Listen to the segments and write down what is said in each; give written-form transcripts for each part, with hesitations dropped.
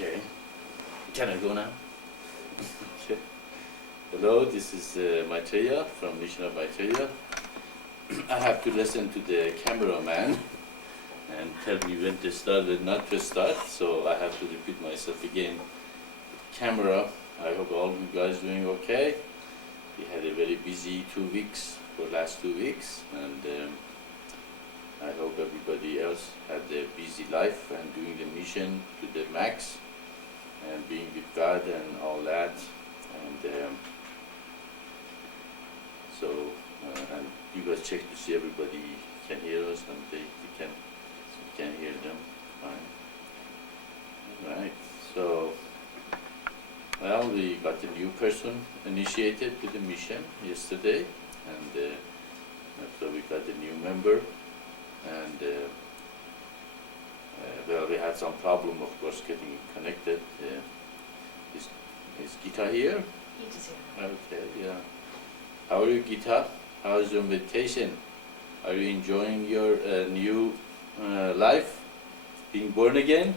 Okay. Can I go now? Okay. Hello, this is Maitreya from Mission of Maitreya. I have to listen to the cameraman and tell me when to start and not to start, so I have to repeat myself again. Camera, I hope all you guys doing okay. We had a very busy 2 weeks for last 2 weeks, and I hope everybody else had a busy life and doing the mission to the max and being with God and all that. And and you guys check to see everybody can hear us and they can hear them fine. Right. So, well, we got a new person initiated to the mission yesterday, and so we got a new member, and well, we had some problem, of course, getting connected. Is Gita here? Gita's here. Okay, yeah. How are you, Gita? How is your meditation? Are you enjoying your new life, being born again?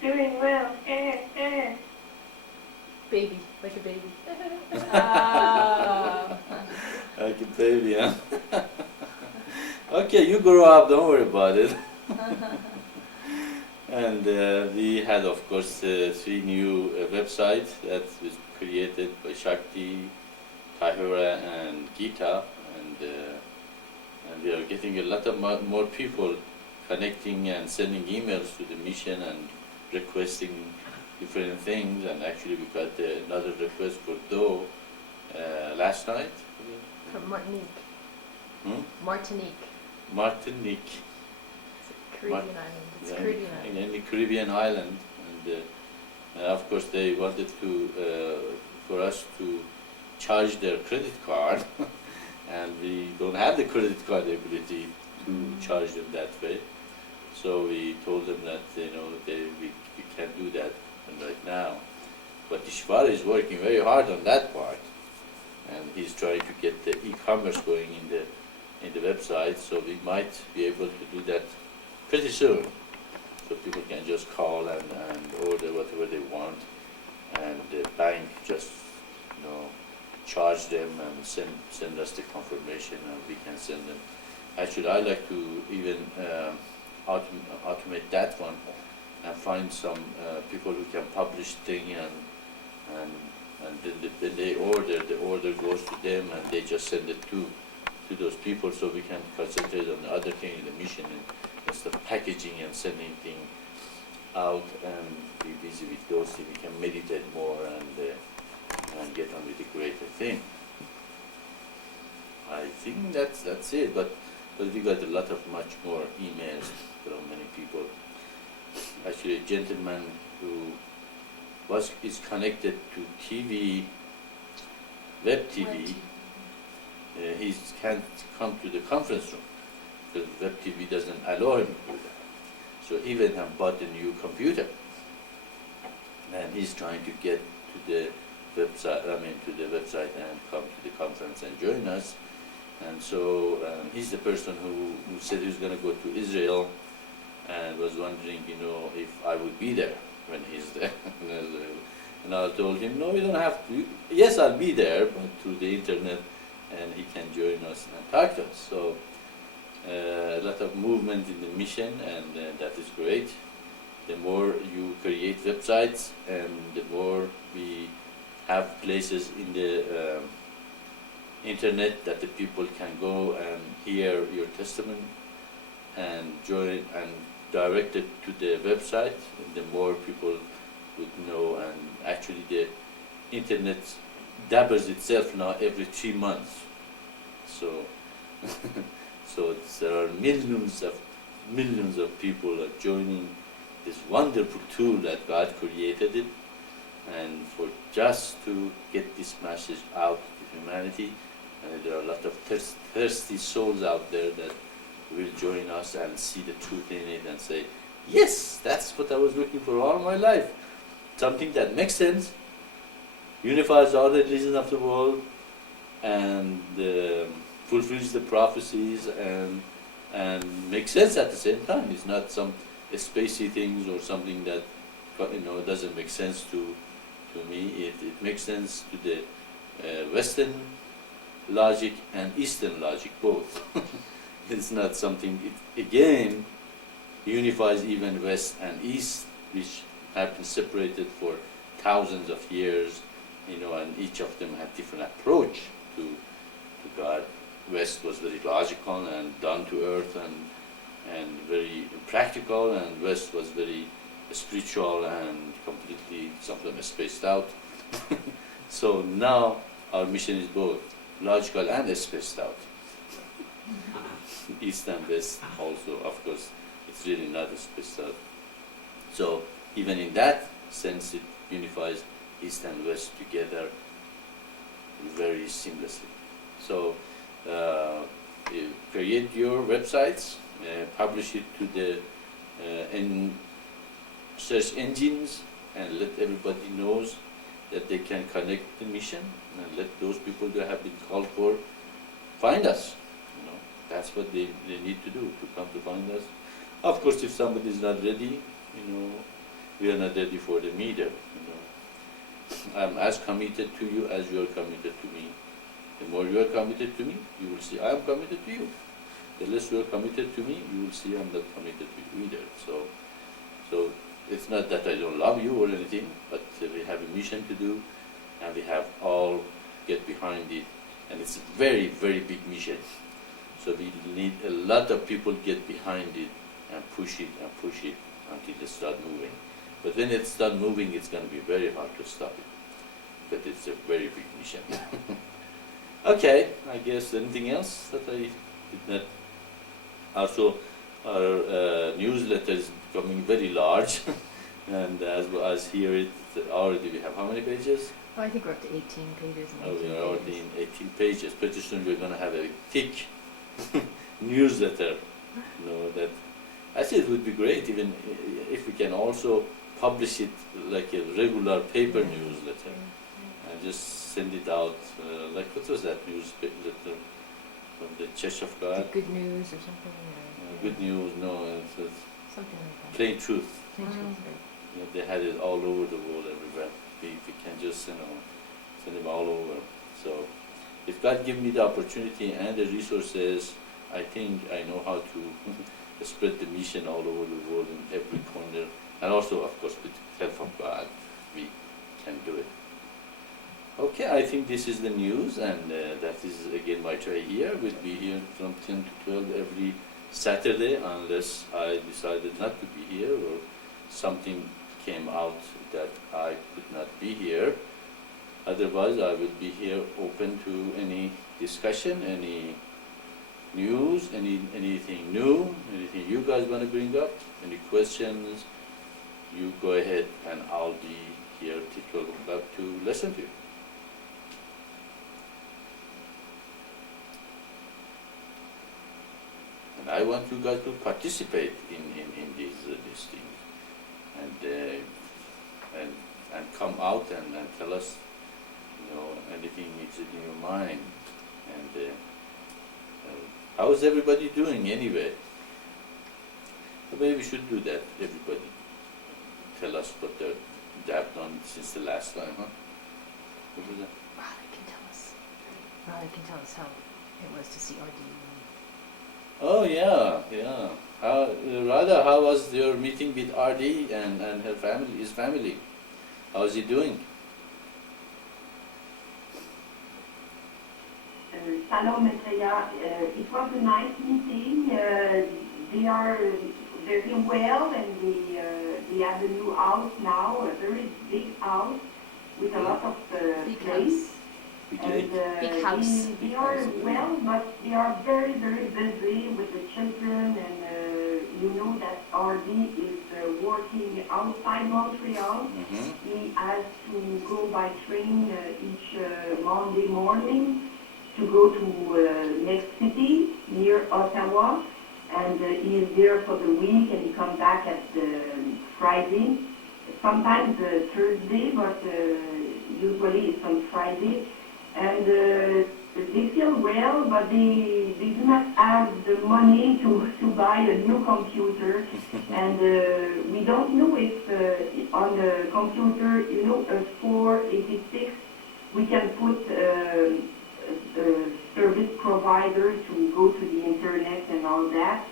Doing well. Baby, like a baby. Like a baby, huh? Okay, you grow up, don't worry about it. And we had, of course, 3 new websites that was created by Shakti, Tahira, and Gita, and we are getting a lot of more people connecting and sending emails to the mission and requesting different things. And actually, we got another request for dough last night. From Martinique. Martinique. Caribbean island. It's Caribbean island. In any Caribbean island, and of course they wanted to for us to charge their credit card, and we don't have the credit card ability to charge them that way. So we told them that we can't do that right now. But Ishvara is working very hard on that part, and he's trying to get the e-commerce going in the website. So we might be able to do that pretty soon, so people can just call and order whatever they want, and the bank just charge them and send us the confirmation, and we can send them. Actually, I like to even automate that one and find some people who can publish thing, and then they order, the order goes to them, and they just send it to those people, so we can concentrate on the other thing in the mission instead of packaging and sending things out and be busy with those things. We can meditate more and get on with the greater thing. I think that's it, but we got a lot of much more emails from many people. Actually, a gentleman who is connected to TV, web TV, he can't come to the conference room because web TV doesn't allow him to do that. So he went and bought a new computer, and he's trying to get to the website and come to the conference and join us. And so he's the person who said he was going to go to Israel and was wondering, if I would be there when he's there. And I told him, no, you don't have to. Yes, I'll be there, but through the internet, and he can join us and talk to us. So a lot of movement in the mission, and that is great. The more you create websites, and the more we have places in the internet that the people can go and hear your testimony and join and direct it to the website, and the more people would know. And actually the internet doubles itself now every 3 months. So so there are millions of people are joining this wonderful tool that God created it, and for just to get this message out to humanity. And there are a lot of thirsty souls out there that will join us and see the truth in it and say, yes, that's what I was looking for all my life. Something that makes sense, unifies all the religions of the world, and fulfills the prophecies, and and makes sense at the same time. It's not some spacey things or something that doesn't make sense to me. It makes sense to the Western logic and Eastern logic both. It's not something. It again unifies even West and East, which have been separated for thousands of years, and each of them had different approach to God. West was very logical and down to earth and very practical, and West was very spiritual and completely sometimes spaced out. So now our mission is both logical and spaced out. East and West also, of course, it's really not spaced out. So even in that sense, it unifies East and West together very seamlessly. So you create your websites, publish it to the search engines, and let everybody knows that they can connect the mission, and let those people that have been called for find us. That's what they need to do, to come to find us. Of course, if somebody is not ready, we are not ready for them either. I'm as committed to you as you are committed to me. The more you are committed to me, you will see I am committed to you. The less you are committed to me, you will see I'm not committed to you either. So it's not that I don't love you or anything, but we have a mission to do, and we have all get behind it, and it's a very, very big mission. So we need a lot of people get behind it and push it until it starts moving. But when it starts moving, it's going to be very hard to stop it. But it's a very big mission. Okay, I guess anything else that I did not. Also, our newsletter is becoming very large, and as here it already we have how many pages? Oh, I think we're up to 18 pages. We are already in 18 pages. Pretty soon we're going to have a thick newsletter. That I said it would be great even if we can also publish it like a regular paper newsletter, and just send it out. Like what was that newsletter from the Church of God? The Good News or something. Good News, no, it's something like that. Plain Truth. Plain Truth, Yeah, they had it all over the world, everywhere. We can just send them all over. So if God give me the opportunity and the resources, I think I know how to spread the mission all over the world in every corner. And also, of course, with the help of God, we can do it. Okay, I think this is the news, and that is again Maitreya here. We'll be here from 10 to 12 every Saturday, unless I decided not to be here or something came out that I could not be here. Otherwise, I will be here open to any discussion, any news, anything new, anything you guys want to bring up, any questions, you go ahead and I'll be here till 12 o'clock to listen to you. And I want you guys to participate in these things, and come out and tell us, anything is in your mind. And how is everybody doing anyway? Maybe we should do that. Everybody tell us what they have done since the last time, huh? What was that? Radha can tell us. Radha can tell us how it was to see RD. Oh yeah. Radha, how was your meeting with RD and her family, his family? How is he doing? Hello, Maitreya. It was a nice meeting. They are very well, and they have a new house now, a very big house with a lot of place. Big house. They are well, but they are very, very busy with the children, and you know that RD is working outside Montreal. Mm-hmm. He has to go by train each Monday morning to go to next city near Ottawa, and he is there for the week, and he comes back at Friday, sometimes Thursday, but usually it's on Friday. And they feel well, but they do not have the money to buy a new computer. And we don't know if on the computer, a 486, we can put a service provider to go to the internet and all that.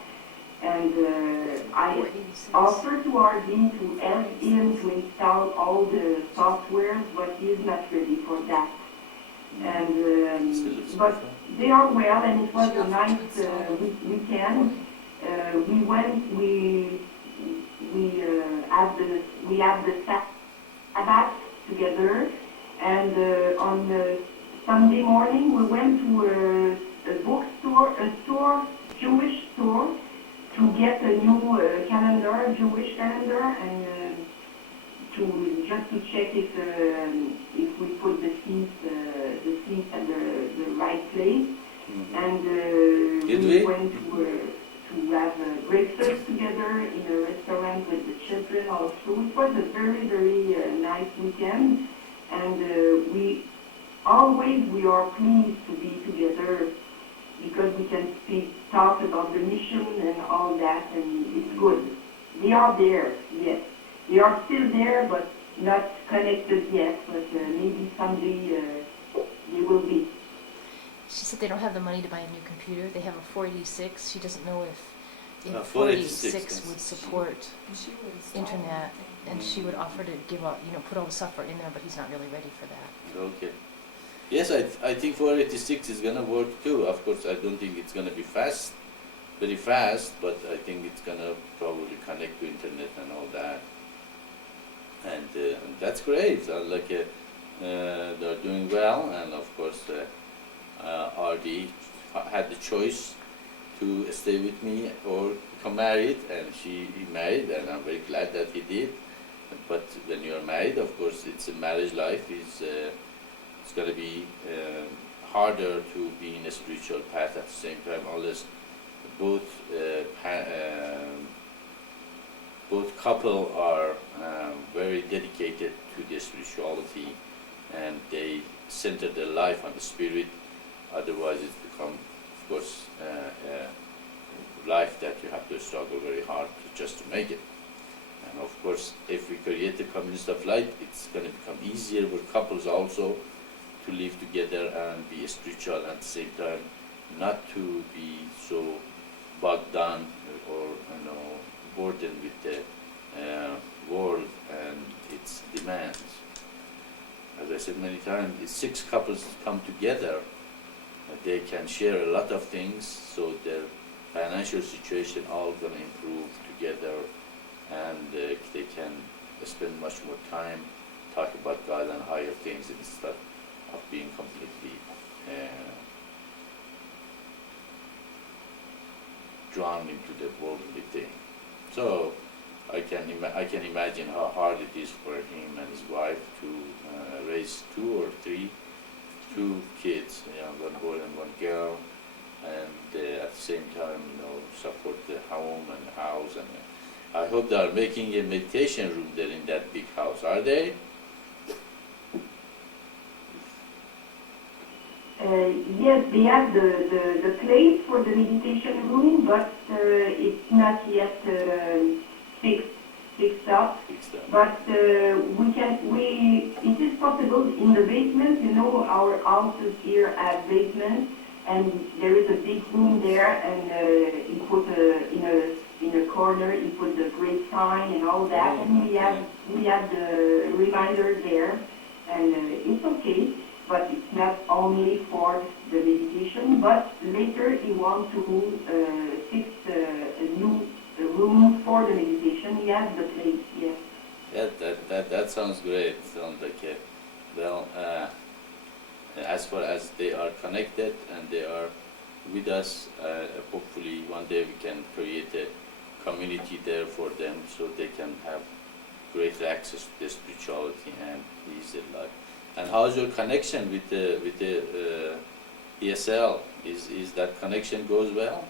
And I 486. offered to RD to help him to install all the software, but he is not ready for that. And but they are well, and it was a nice weekend. We went. We had the Sabbath together, and on Sunday morning we went to a bookstore, Jewish store, to get a new calendar, Jewish calendar, and just to check if we put the seats at the right place. Mm-hmm. And Did we we? went to have breakfast together in a restaurant with the children also. It was a very, very nice weekend, and we are pleased to be together because we can talk about the mission and all that, and it's good. They are there, yes. They are still there, but not connected yet, but maybe someday they will be. She said they don't have the money to buy a new computer. They have a 486. She doesn't know if 486 486 would support internet, and she would offer to give out, put all the software in there, but he's not really ready for that. Okay. Yes, I think 486 is gonna work too. Of course, I don't think it's gonna be very fast, but I think it's gonna probably connect to internet and all that. And that's great. They're doing well, and of course, RD had the choice to stay with me or become married, and he married, and I'm very glad that he did. But when you're married, of course, it's a marriage life is. It's going to be harder to be in a spiritual path at the same time, unless both couple are very dedicated to their spirituality, and they center their life on the spirit. Otherwise, it's become, of course, a life that you have to struggle very hard just to make it. And of course, if we create the community of light, it's going to become easier for couples also to live together and be spiritual at the same time, not to be so bogged down or burdened with the world and its demands. As I said many times, if 6 couples come together, they can share a lot of things, so their financial situation all going to improve together, and they can spend much more time talking about God and higher things instead of being completely drawn into the worldly thing. So I can imagine how hard it is for him and his wife to raise 2 or 3 kids, one boy and one girl, and at the same time, support the home and the house. And I hope they are making a meditation room there in that big house. Are they? Yes, they have the place for the meditation room, but it's not yet fixed up. But it is possible in the basement. Our houses here have basement, and there is a big room there, and he put in a corner, he put the great sign and all that, and we have the reminder there, and it's okay. But it's not only for the meditation, but later he wants to fix a new room for the meditation. He has the place, yes. Yeah, that sounds great. Sounds like as far as they are connected and they are with us, hopefully one day we can create a community there for them, so they can have greater access to the spirituality and easy life. And how's your connection with the ESL? Is that connection goes well?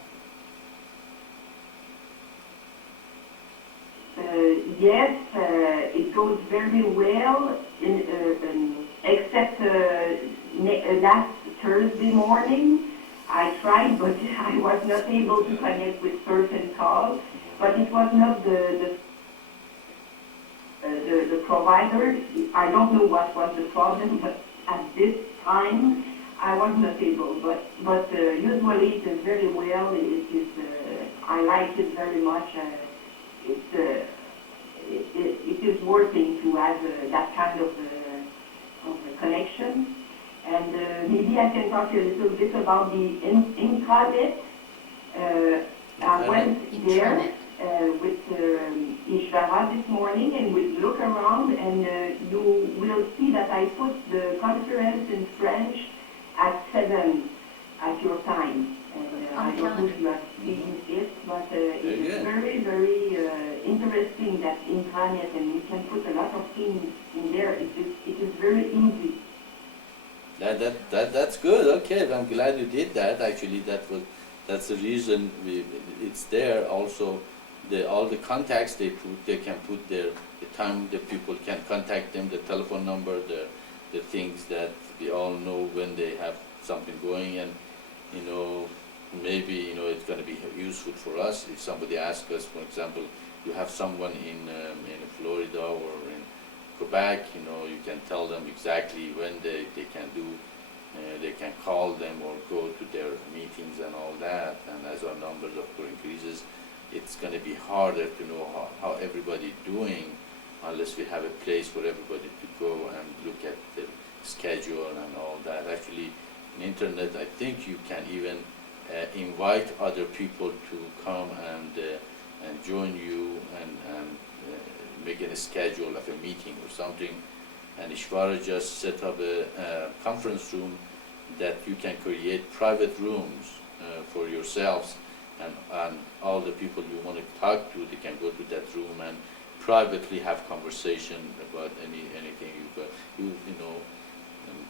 Yes, it goes very well, except last Thursday morning. I tried, but I was not able to connect with certain calls. But it was not the provider. I don't know what was the problem, but at this time I was not able. But usually it is very well. It is. I like it very much. It is working to have that kind of a connection. And maybe I can talk a little bit about the intranet. I went there with Ishvara this morning, and we look around, and you will see that I put the conference in French at 7 at your time. And I don't know if you have seen it, but it is very, very interesting, that intranet, and you can put a lot of things in there. It is very easy. That's good. Okay, I'm glad you did that. Actually, that's the reason it's there. Also, all the contacts they can put the time the people can contact them, the telephone number, the things that we all know when they have something going, and maybe it's going to be useful for us if somebody asks us, for example, you have someone in Florida or in Quebec, you can tell them exactly when they can do, they can call them or go to their meetings and all that. And as our numbers of course increases, it's going to be harder to know how everybody doing unless we have a place for everybody to go and look at the schedule and all that. Actually, on internet, I think you can even invite other people to come and join you and make a schedule of a meeting or something. And Ishvara just set up a conference room that you can create private rooms for yourselves, and all the people you want to talk to, they can go to that room and privately have conversation about anything you've got.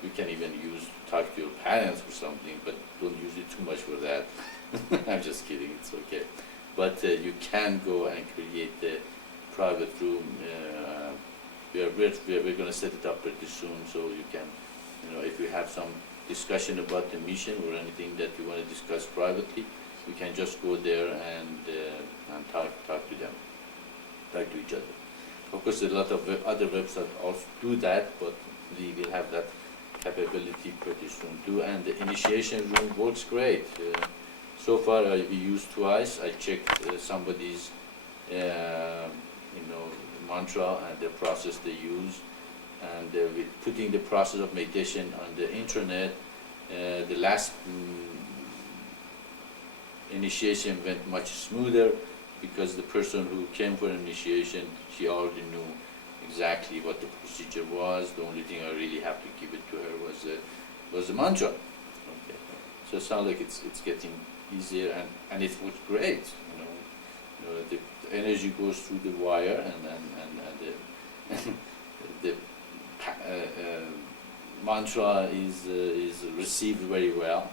You can even talk to your parents or something, but don't use it too much for that. I'm just kidding, it's okay. But you can go and create the private room. We're going to set it up pretty soon, so you can, if you have some discussion about the mission or anything that you want to discuss privately, we can just go there and talk to them, talk to each other. Of course, a lot of other websites also do that, but we will have that capability pretty soon too. And the initiation room works great. So far, we used twice. I checked somebody's, mantra and the process they use, and with putting the process of meditation on the internet, the last initiation went much smoother because the person who came for initiation, she already knew exactly what the procedure was. The only thing I really have to give it to her was the mantra. Okay. So it sounds like it's getting easier, and it was great. The energy goes through the wire, and the mantra is received very well,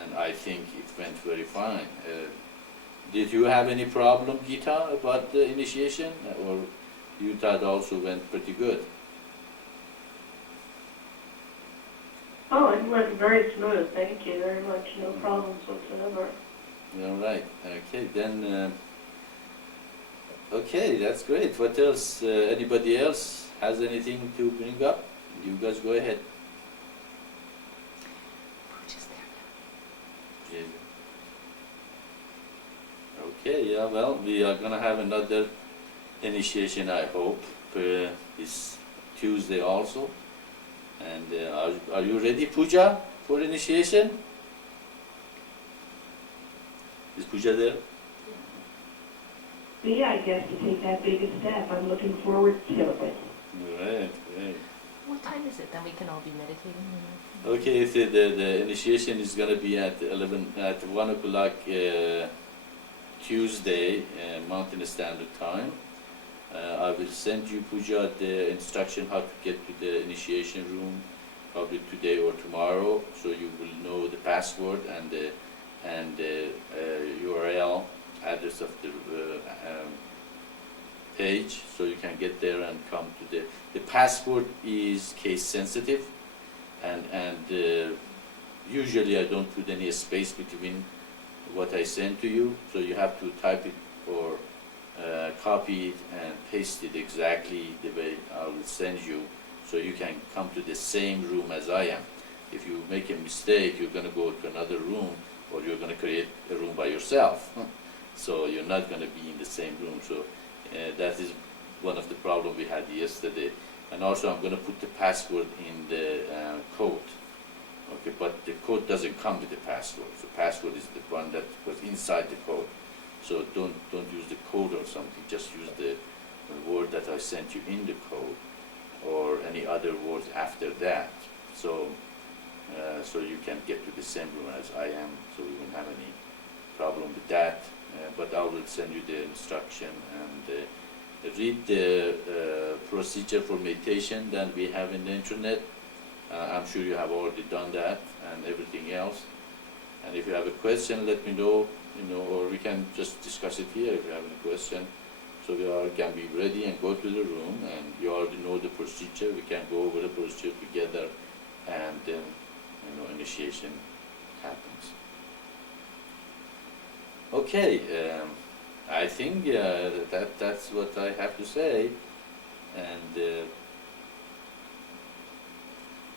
and I think it went very fine. Did you have any problem, Gita, about the initiation, or you thought also went pretty good? Oh, it went very smooth. Thank you very much. No problems whatsoever. All right. Okay, then. Okay, that's great. What else? Anybody else has anything to bring up? You guys go ahead. Just there. Okay, yeah, well, we are going to have another initiation, I hope, this Tuesday also. And are you ready, Pooja, for initiation? Is Pooja there? Yeah, I guess to take that big step. I'm looking forward to it. Right, right. What time is it? Then we can all be meditating. Okay, so the initiation is going to be at 1 o'clock Tuesday, Mountain Standard Time. I will send you, Pooja, the instruction how to get to the initiation room, probably today or tomorrow, so you will know the password and the URL, address of the page, so you can get there and come to the password is case sensitive, and usually I don't put any space between what I send to you, so you have to type it or copy it and paste it exactly the way I will send you, so you can come to the same room as I am. If you make a mistake, you're going to go to another room, or you're going to create a room by yourself. So you're not going to be in the same room. So that is one of the problems we had yesterday. And also I'm going to put the password in the code. Okay, but the code doesn't come with the password. The password is the one that was inside the code. So don't use the code or something. Just use the word that I sent you in the code, or any other words after that. So so you can get to the same room as I am. So we won't have any problem with that. But I will send you the instruction and read the procedure for meditation that we have in the internet. I'm sure you have already done that and everything else. And if you have a question, let me know, or we can just discuss it here if you have any question. So we can be ready and go to the room, and you already know the procedure. We can go over the procedure together, and then initiation happens. Okay, I think that's what I have to say. And do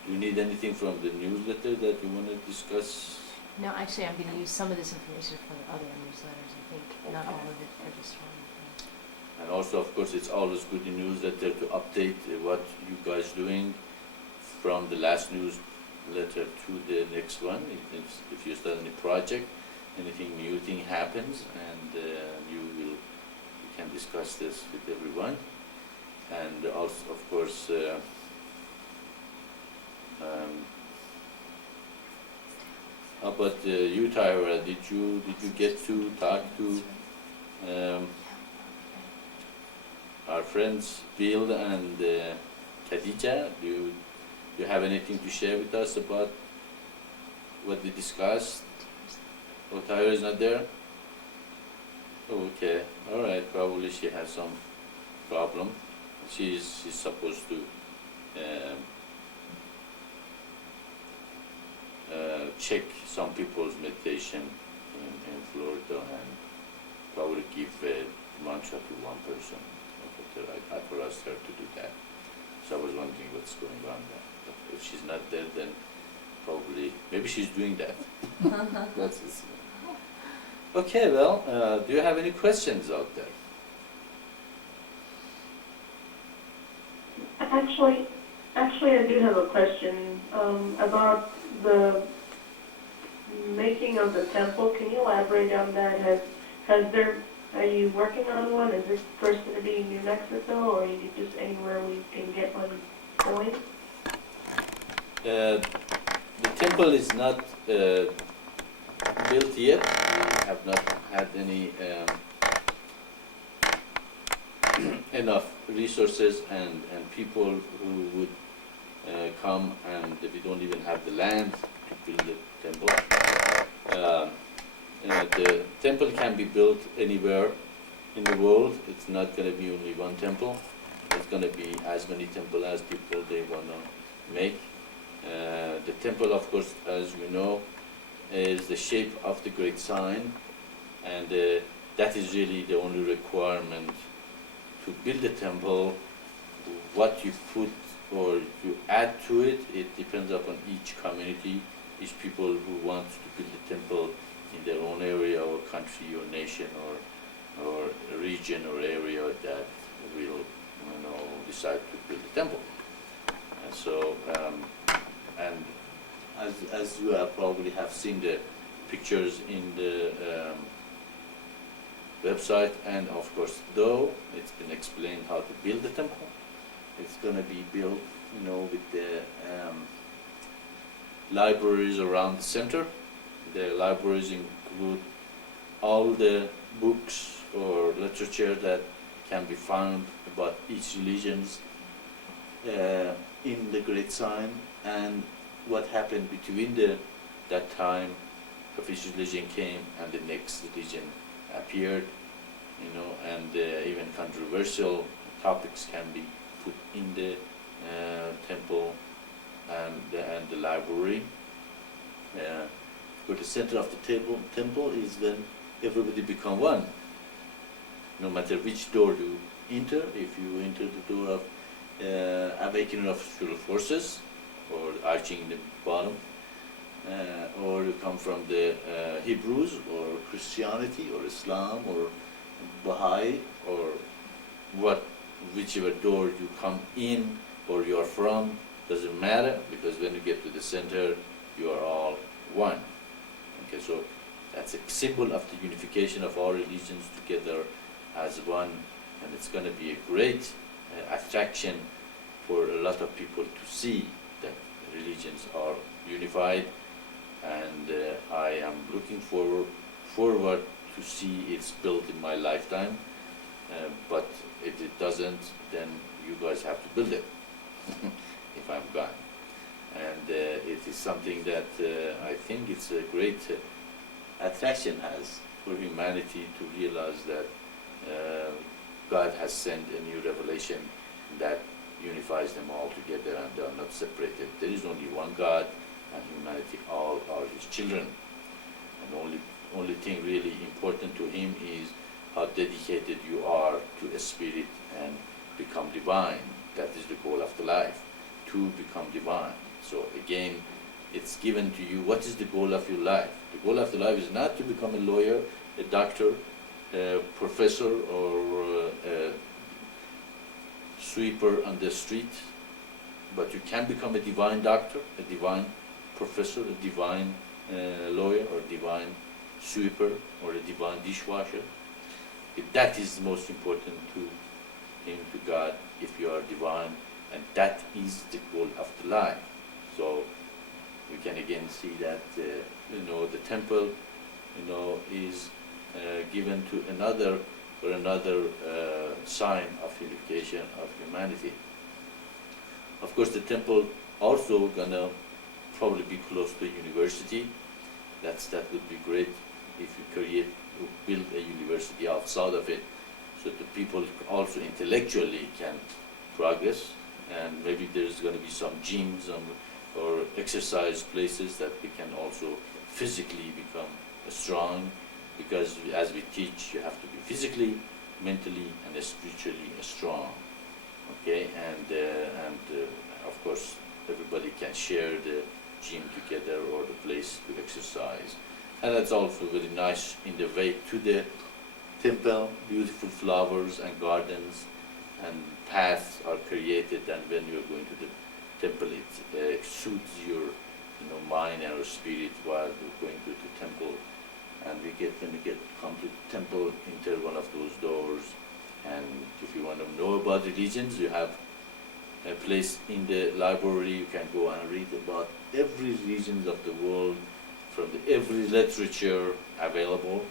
you need anything from the newsletter that you want to discuss? No, actually, I'm going to use some of this information from the other newsletters, I think. Not all of it, I just one. And also, of course, it's always good in newsletter to update what you guys doing from the last newsletter to the next one. If you start any project, anything new thing happens, and you can discuss this with everyone. And also, of course, how about you, Tyra? Did you get to talk to our friends Bill and Khadija? Do you have anything to share with us about what we discussed? Oh, Tyra is not there? Oh, okay, all right. Probably she has some problem. She's supposed to check some people's meditation in Florida and probably give a mantra to one person. I asked her to do that. So I was wondering what's going on there. But if she's not there, then probably, maybe she's doing that. That's it. Okay, well, do you have any questions out there? Actually, I do have a question about the making of the temple. Can you elaborate on that? Are you working on one? Is this first going to be in New Mexico, or are you just anywhere we can get one going? The temple is not built yet. We have not had any enough resources and people who would come, and we don't even have the land to build the temple. The temple can be built anywhere in the world. It's not going to be only one temple. It's going to be as many temples as people they want to make. The temple, of course, as you know, is the shape of the great sign, and that is really the only requirement to build a temple. What you put or you add to it, it depends upon each community, each people who want to build a temple in their own area or country or nation or region or area that will decide to build a temple. And so and as you probably have seen the pictures in the website, and of course though it's been explained how to build the temple. It's going to be built with the libraries around the center. The libraries include all the books or literature that can be found about each religions in the Great Sign, and what happened between that time of each religion came and the next religion appeared, and even controversial topics can be put in the temple and the library. For the center of the temple is when everybody become one. No matter which door you enter, if you enter the door of awakening of spiritual forces, or arching in the bottom, or you come from the Hebrews, or Christianity, or Islam, or Baha'i, or whichever door you come in or you are from, doesn't matter, because when you get to the center, you are all one. Okay, so that's a symbol of the unification of all religions together as one, and it's going to be a great attraction for a lot of people to see that religions are unified, and I am looking forward to see it's built in my lifetime, but if it doesn't, then you guys have to build it if I'm gone. And it is something that I think it's a great attraction has for humanity to realize that God has sent a new revelation that unifies them all together and they are not separated. There is only one God, and humanity all are His children. And only thing really important to Him is how dedicated you are to a spirit and become divine. That is the goal of the life, to become divine. So again, it's given to you, what is the goal of your life? The goal of the life is not to become a lawyer, a doctor, a professor, or a sweeper on the street, but you can become a divine doctor, a divine professor, a divine lawyer, or a divine sweeper, or a divine dishwasher. If that is most important to Him, to God, if you are divine, and that is the goal of the life. So we can again see that the temple is given to another sign of unification of humanity. Of course, the temple also gonna probably be close to a university. That would be great if you build a university outside of it, so that people also intellectually can progress, and maybe there's going to be some gyms or exercise places that we can also physically become strong, because as we teach, you have to be physically, mentally, and spiritually strong. Okay, and of course everybody can share the gym together or the place to exercise, and that's also very nice. In the way to the temple, beautiful flowers and gardens and paths are created, and when you're going to the temple, it soothes your mind and your spirit while you're going to the temple. And when you come to the temple, enter one of those doors, and if you want to know about religions, you have a place in the library. You can go and read about every religion of the world, from every literature available.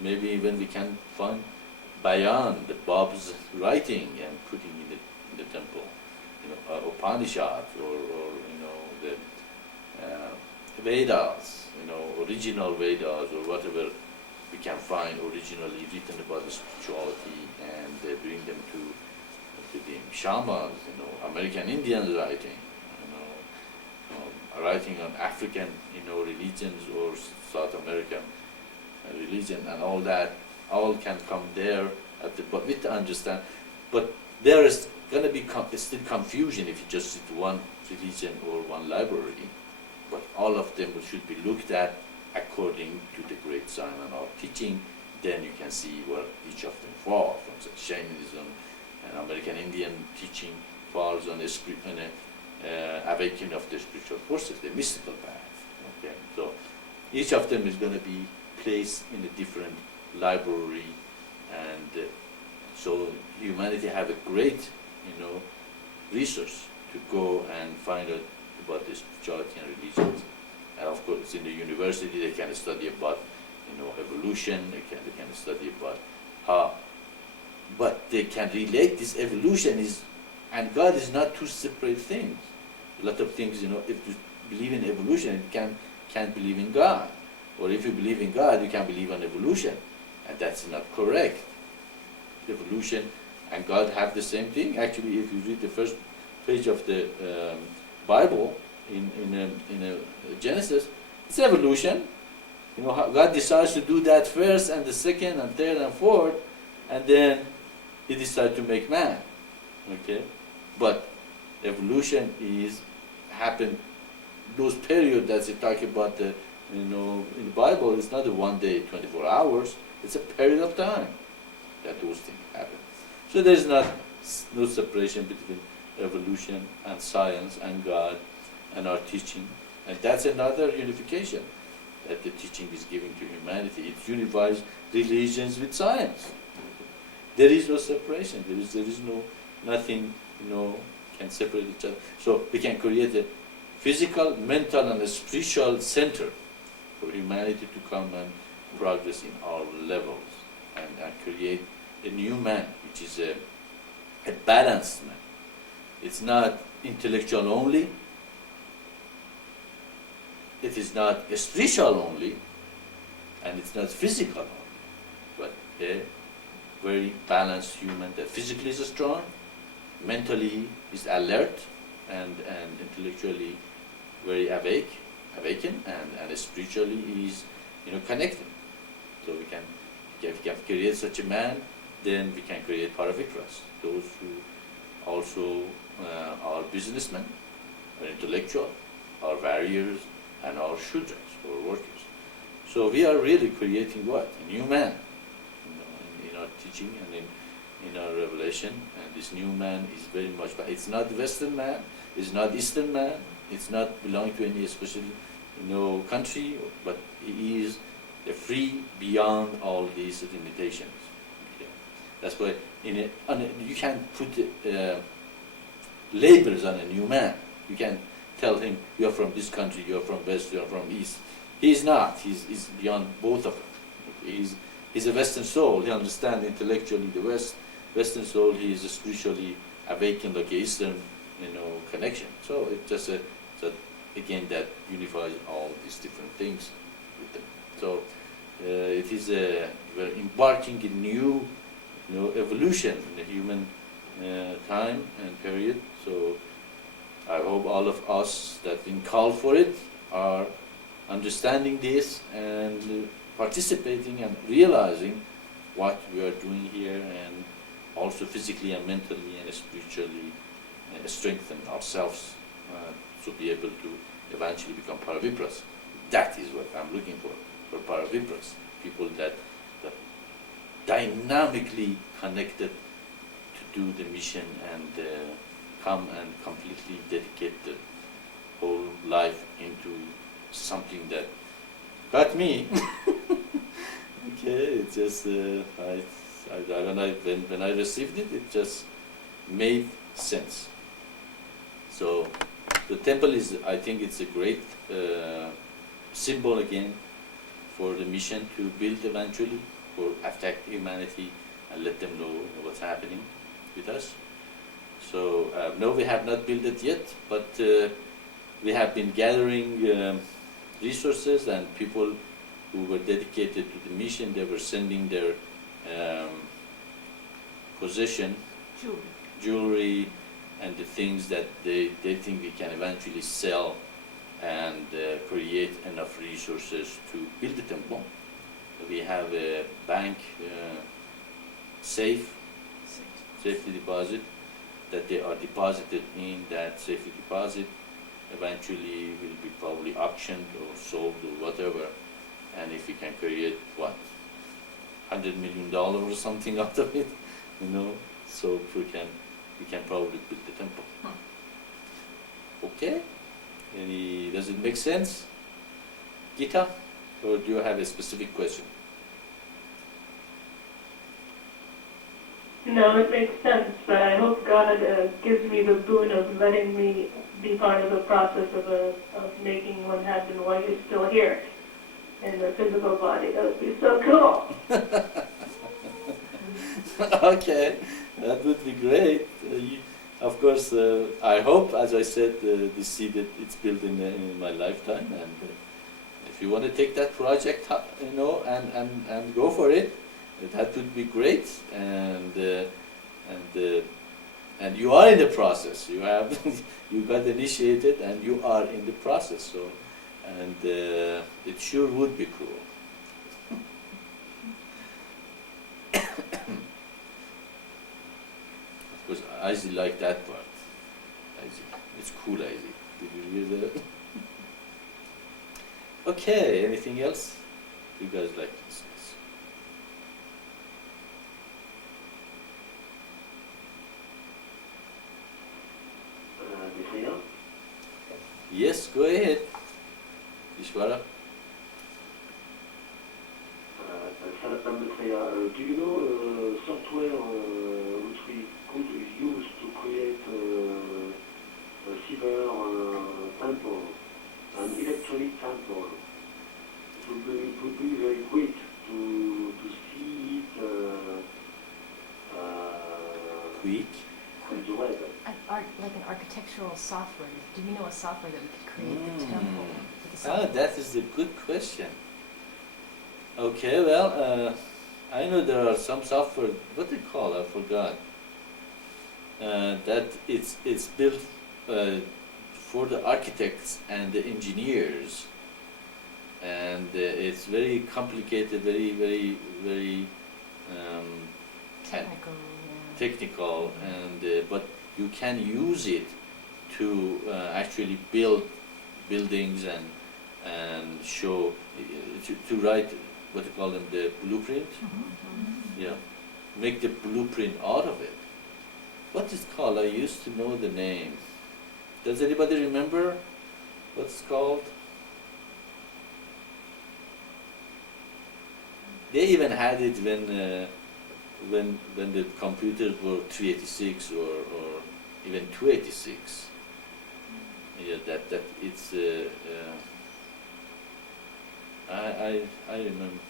Maybe even we can find beyond the Bob's writing and putting in the temple, Upanishad, or the Vedas, original Vedas, or whatever we can find originally written about the spirituality, and bring them to the shamans, American Indians writing, writing on African, religions, or South American religion, and all that, all can come there but with the understand. But there is going to be still confusion if you just sit one religion or one library. But all of them should be looked at according to the great Simon of teaching. Then you can see where each of them falls. For instance, shamanism and American Indian teaching falls on awakening of the spiritual forces, the mystical path. Okay, so each of them is going to be placed in a different library, and so humanity have a great, resource to go and find out about the spirituality and religions. And of course, in the university, they can study about, evolution. They can study about how, but they can relate this evolution and God is not two separate things. A lot of things, if you believe in evolution, you can't believe in God. Or if you believe in God, you can't believe in evolution. And that's not correct. Evolution and God have the same thing. Actually, if you read the first page of the Bible in Genesis, It's evolution. You know, God decides to do that first, and the second, and third, and fourth, and then He decides to make man. Okay, but evolution is happened. Those periods that they talk about, in the Bible, it's not a one day, 24 hours. It's a period of time that those things happen. So there's no separation between evolution and science and God and our teaching, and that's another unification that the teaching is giving to humanity. It unifies religions with science. There is no separation. There is nothing can separate each other. So we can create a physical, mental, and a spiritual center for humanity to come and progress in all levels and create a new man, which is a balanced man. It's not intellectual only. It is not spiritual only, and it's not physical only, but a very balanced human that physically is strong, mentally is alert, and intellectually very awakened, and spiritually is connected. So we can create such a man, then we can create Paravikras, those who also are businessmen, are intellectual, are warriors, and are Shudras, or workers. So we are really creating what? A new man, in our teaching and in our revelation. And this new man is very much, but it's not Western man, it's not Eastern man, it's not belonging to any special country, but he is a free beyond all these limitations. Okay. That's why you can't put labels on a new man. You can tell him, you are from this country, you are from West, you are from East. He's not. He's beyond both of them. He's a Western soul. He understands intellectually the Western soul. He is spiritually awakened like Eastern, connection. So it's just again that unifies all these different things with them. So it is we're embarking in new, evolution in the human time and period. So I hope all of us that been called for it are understanding this and participating and realizing what we are doing here, and also physically and mentally and spiritually strengthen ourselves to be able to eventually become Paravipras. That is what I'm looking for Paravipras, people that dynamically connected to do the mission and come and completely dedicate the whole life into something that got me. Okay, it just when I received it, it just made sense. So the temple is, I think, it's a great symbol again for the mission to build eventually, for affect humanity and let them know what's happening with us. So no, we have not built it yet, but we have been gathering resources, and people who were dedicated to the mission, they were sending their possession, jewelry, and the things that they think we can eventually sell and create enough resources to build the temple. We have a bank safety deposit that they are deposited in. That safety deposit eventually will be probably auctioned or sold or whatever, and if we can create $100 million or something out of it, so we can probably build the temple. Okay? Does it make sense, Gita, or do you have a specific question? No, it makes sense, but I hope God gives me the boon of letting me be part of the process of making one happen while you're still here in the physical body. That would be so cool. Okay, that would be great. Of course, I hope, as I said, the seed that it's built in my lifetime, and if you want to take that project, and go for it, that would be great. And you are in the process. You got initiated, and you are in the process. So, and it sure would be cool. Of course, Izzy liked that part. Izzy. It's cool, Izzy. Did you hear that? Okay, anything else you guys like to discuss? Maitreya, Yes, go ahead. Ishwara? Satsang Maitreya, do you know software which we could use to create a cyber temple, an electronic temple? It would be very quick to see it Quick? on the web. Like an architectural software. Do we know a software that we could create the temple? with the Ah, software? that is a good question. Okay, well, I know there are some software, what they call, I forgot, that it's built for the architects and the engineers, and it's very complicated, very Technical. Yeah. technical, and but you can use it to actually build buildings and show to write what you call them, the blueprint. Yeah, make the blueprint out of it. What is it called? I used to know the name. Does anybody remember what it's called? They even had it when the computers were 386 or even 286. Yeah, that it's I remember.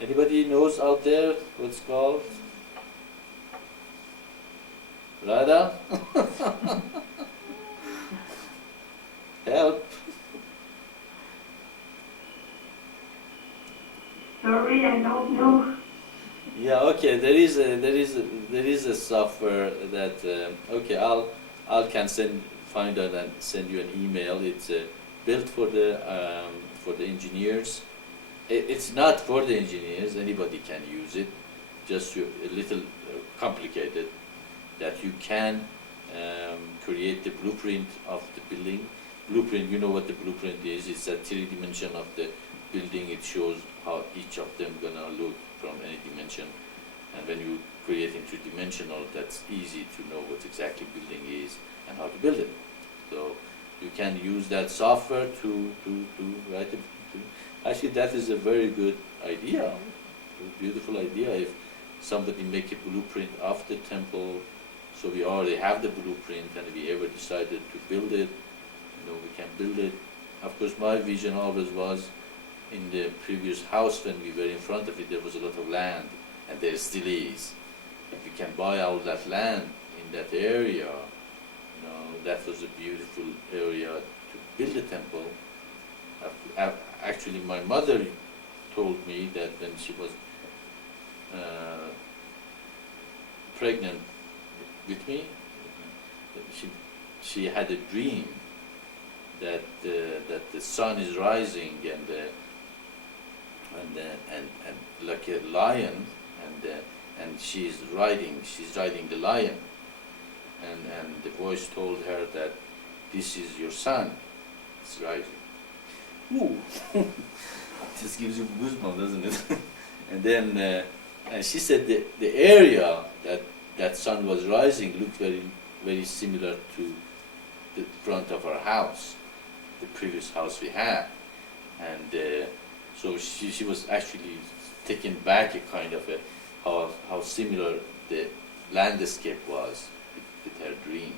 Anybody knows out there what it's called? Radha? Help. Sorry, I don't know. Yeah, okay. There is a software that okay. I'll can find out and send you an email. It's built for the engineers. It's not for the engineers. Anybody can use it. Just a little complicated. That you can create the blueprint of the building. Blueprint. You know what the blueprint is? It's a 3D of the building. It shows how each of them gonna look from any dimension, and when you create in three-dimensional, that's easy to know what exactly building is and how to build it. So you can use that software to write it. Actually, that is a very good idea, a beautiful idea. If somebody make a blueprint of the temple, so we already have the blueprint, and if we ever decided to build it, we can build it. Of course, my vision always was, in the previous house when we were in front of it, there was a lot of land, and there still is. If we can buy all that land in that area, that was a beautiful area to build a temple. Actually, my mother told me that when she was pregnant with me, she had a dream that the sun is rising and like a lion, and she's riding the lion, and the voice told her that this is your son, it's rising. Ooh, just gives you goosebumps, doesn't it? And then and she said the area that sun was rising looked very similar to the front of our house, the previous house we had, and so she was actually taken back a kind of how similar the landscape was with her dream.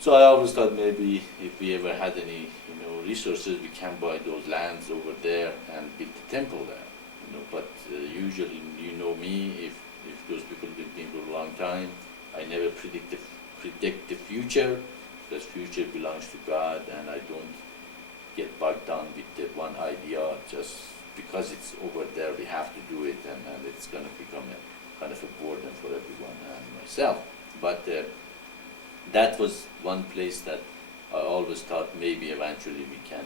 So I always thought maybe if we ever had any resources, we can buy those lands over there and build a temple there. But usually, me, if those people have been for a long time, I never predict the future, because future belongs to God, and I don't get bogged down with the one idea just because it's over there. We have to do it, and it's going to become a kind of a burden for everyone and myself. But that was one place that I always thought maybe eventually we can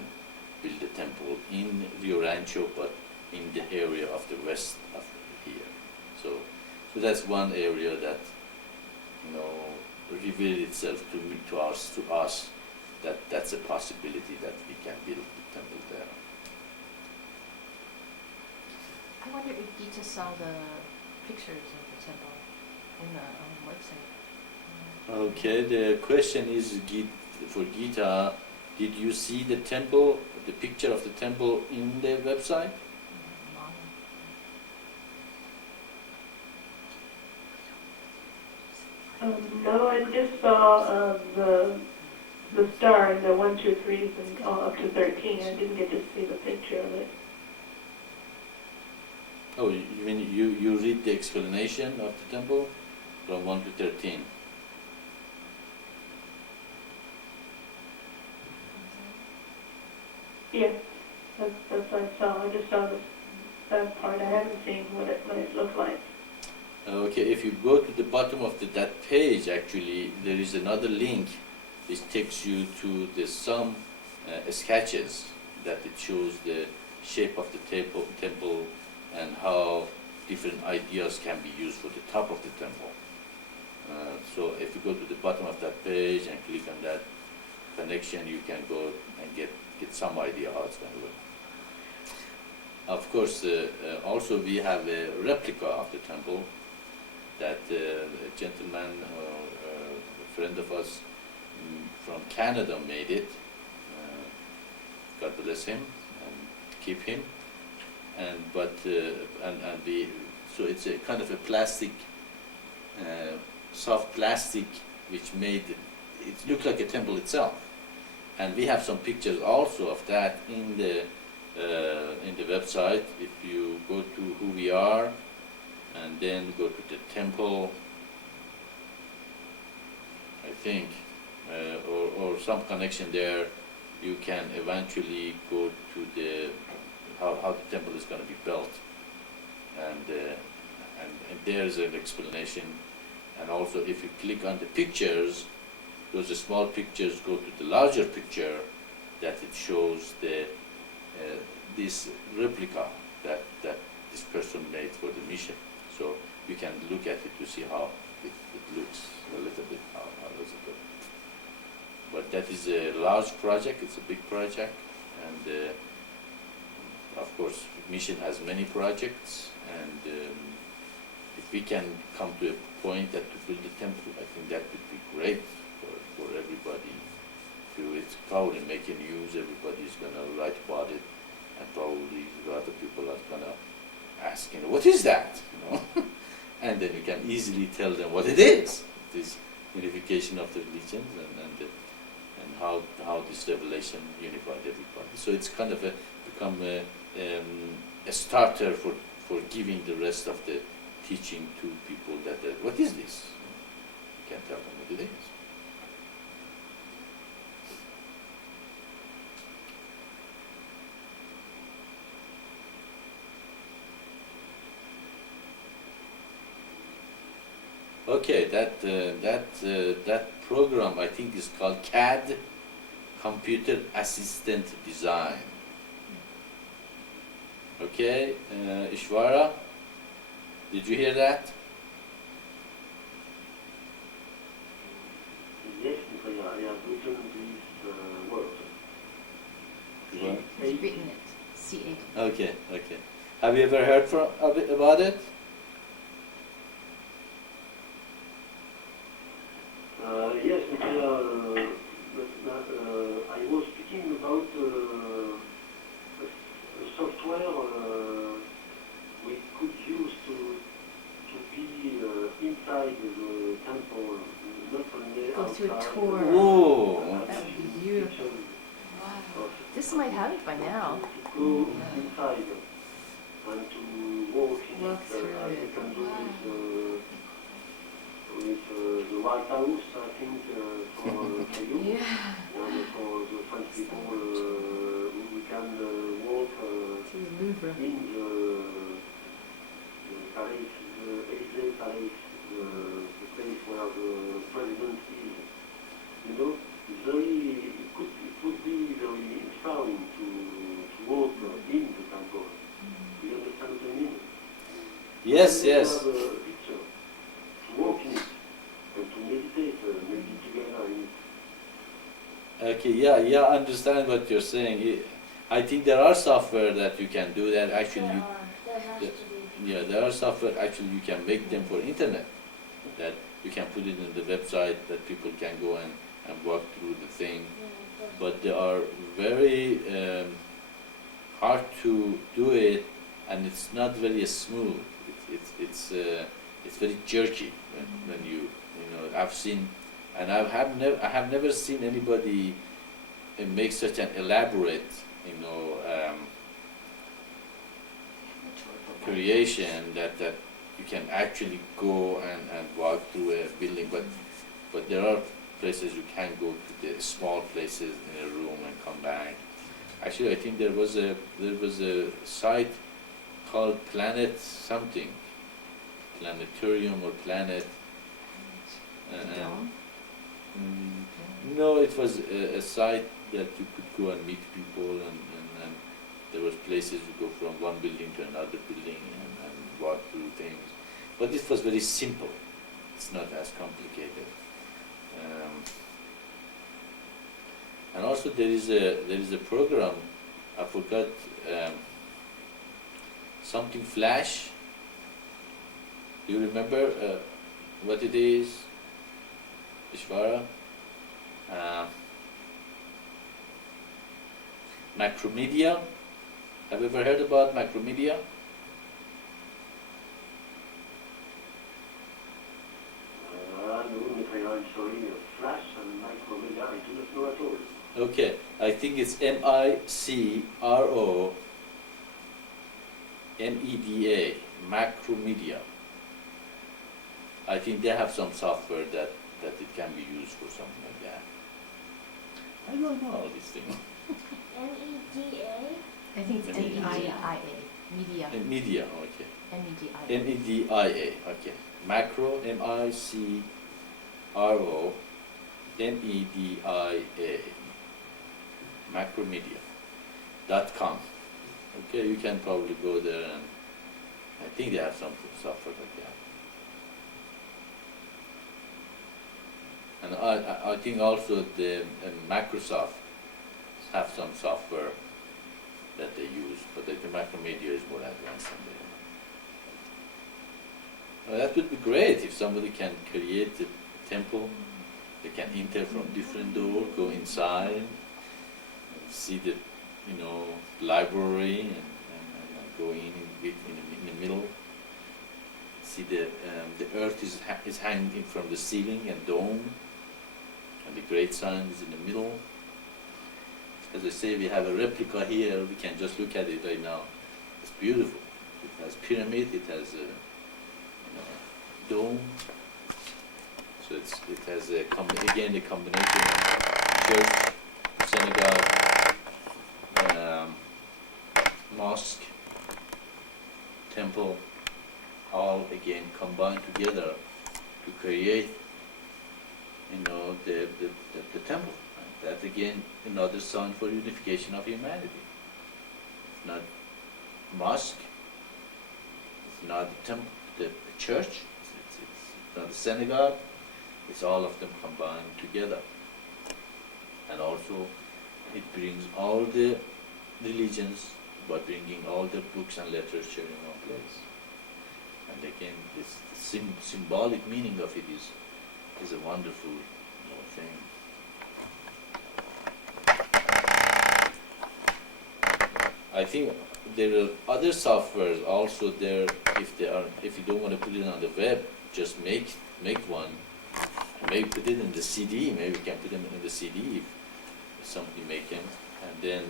build a temple in Rio Rancho, but in the area of the west of here. So that's one area that, you know, revealed itself to us that that's a possibility that we can build the temple there. I wonder if Gita saw the pictures of the temple in the website. Okay, the question is for Gita, did you see the temple, the picture of the temple in the website? No, I just saw the star and the 1, 2, 3s and up to 13. I didn't get to see the picture of it. Oh, you mean you read the explanation of the temple from 1 to 13? Yeah, that's what I saw. I just saw that part. I haven't seen what it looked like. Okay, if you go to the bottom of that page, actually, there is another link which takes you to some sketches that it shows the shape of the temple and how different ideas can be used for the top of the temple. So if you go to the bottom of that page and click on that connection, you can go and get some idea how it's going to look. Of course, also we have a replica of the temple that a gentleman, a friend of us from Canada made it. God bless him and keep him. So it's a kind of a plastic, soft plastic, which made it look like a temple itself. And we have some pictures also of that in the website. If you go to who we are, and then go to the temple, I think, or some connection there, you can eventually go to how the temple is going to be built, and there's an explanation. And also, if you click on the pictures, those small pictures go to the larger picture that it shows this replica that this person made for the mission. So you can look at it to see how it looks a little bit, how does it look. But that is a large project, it's a big project, and of course mission has many projects, and if we can come to a point that to build a temple, I think that would be great for everybody. It's probably making news, everybody's going to write about it, and probably a lot of people are going to ask, what is that? And then you can easily tell them what it is. It is unification of the religions and how this revelation unified everybody. So it's kind of become a starter for giving the rest of the teaching to people that what is this? You can tell them what it is. Okay, that program I think is called CAD, Computer Assistant Design. Okay, Ishvara, did you hear that? Yes, Maitreya, I have written these words. Well, He's written it. C8. okay. Have you ever heard about it? Yes, Maitreya, I was speaking about a software we could use to be inside the temple, not only Go through a outside. tour. Oh. That would be beautiful. Wow. This might have it by now. To go inside and to walk in Walk it, through as it. we can do with the White House, I think, for you. Yeah. And for the French people, we can walk To the Louvre. in the Paris, the Élysée Paris, the place where the president is. Yes, we yes. have, it's, to walk in it and to meditate, maybe together in it. Okay, yeah, I understand what you're saying. I think there are software that you can do that. Actually, There has the- to be. yeah, there are software actually you can make them for internet. That you can put it in the website that people can go and walk through the thing. But they are very hard to do it, and it's not very smooth. It's very jerky when you know. I've seen, and I have never seen anybody make such an elaborate creation that you can actually go and walk through a building. But there are places you can go to the small places in a room and come back. Actually, I think there was a site called Planet something, Planetarium or Planet. Dome? No, it was a site that you could go and meet people, and there was places you go from one building to another building and walk through things. But this was very simple. It's not as complicated. And also there is a program, I forgot, something Flash. Do you remember what it is, Ishvara? Macromedia. Have you ever heard about Macromedia? No, Maitreya, I'm sorry, Flash and Micromedia, I do not know at all. Okay, I think it's MICROMEDIA, Macromedia. I think they have some software that it can be used for something like that. I don't know all these things. MEDA? I think it's Media. MEDIA. Media. Media, okay. MEDIA. MEDIA, okay. Macro, MICRO, MEDIA. Macromedia.com. Okay, you can probably go there, and I think they have some software like that. And I think also the Microsoft have some software that they use, but the Macromedia is more advanced than they are. Well, that would be great if somebody can create a temple. They can enter from different door, go inside, see the library, and go in the middle. See the earth is hanging from the ceiling and dome, and the great sun is in the middle. As I say, we have a replica here. We can just look at it right now. It's beautiful. It has pyramid. It has a dome. So it has a again the combination of church, synagogue, mosque, temple, all again combined together to create the temple. That again another sign for unification of humanity. It's not mosque, it's not the temple, the church, it's not the synagogue, it's all of them combined together. And also it brings all the religions by bringing all the books and literature in one place. And again, this symbolic meaning of it is a wonderful thing. I think there are other softwares also there. If you don't want to put it on the web, just make one. Maybe put it in the CD. Maybe we can put them in the CD if somebody make them, and then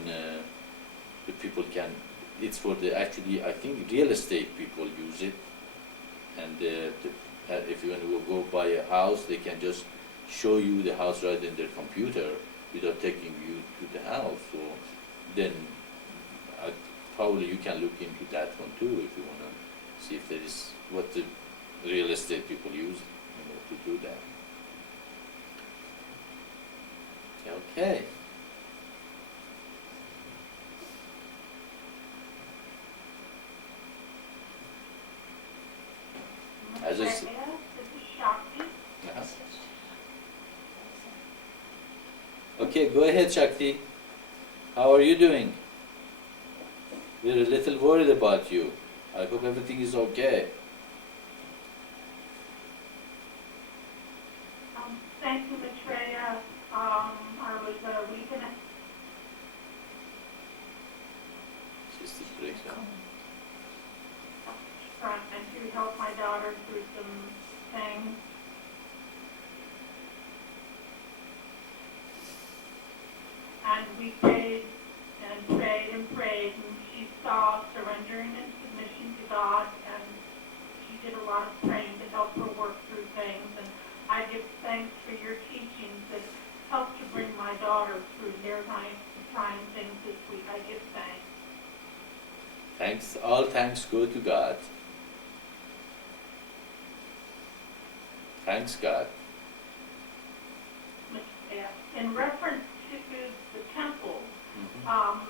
the people can. It's for actually I think real estate people use it, and if you want to go buy a house, they can just show you the house right in their computer without taking you to the house. So then probably you can look into that one too if you want to see if there is what the real estate people use to do that. Okay. As I Yes, said, this is Shakti. okay, go ahead, Shakti. How are you doing? We're a little worried about you. I hope everything is okay. Thank you, Maitreya. I was weeping at Just a break now. front and to help my daughter through some things. And we prayed and prayed and prayed, and she saw surrendering and submission to God, and she did a lot of praying to help her work through things. And I give thanks for your teachings that helped to bring my daughter through their trying things this week. I give thanks. Thanks, all thanks go to God. Thanks, God. In reference to the temple, Mhm.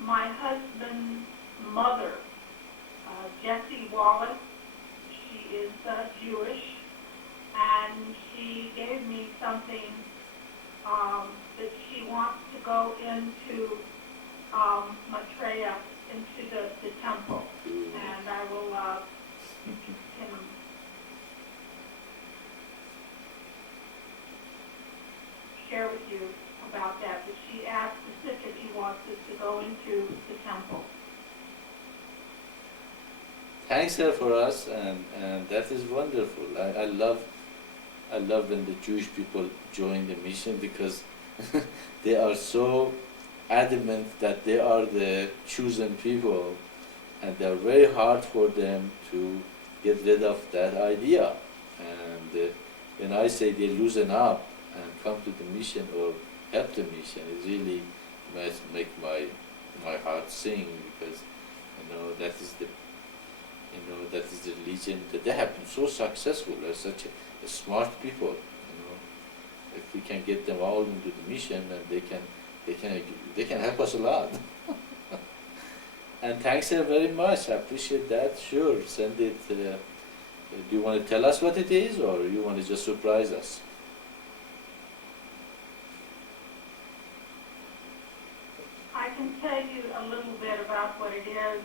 my husband's mother, Jessie Wallace, she is Jewish, and she gave me something that she wants to go into Maitreya, into the temple, and I will can share with you about that, but she asked specifically she wants us to go into the temple. Thanks her for us, and that is wonderful. I love when the Jewish people join the mission because they are so adamant that they are the chosen people, and they are very hard for them to get rid of that idea. And when I say they loosen up and come to the mission or help the mission, it really must make my heart sing, because that is the religion that they have been so successful. They're such a smart people. If we can get them all into the mission, and they can help us a lot. And thanks her very much. I appreciate that. Sure, send it. Do you want to tell us what it is, or you want to just surprise us? I can tell you a little bit about what it is.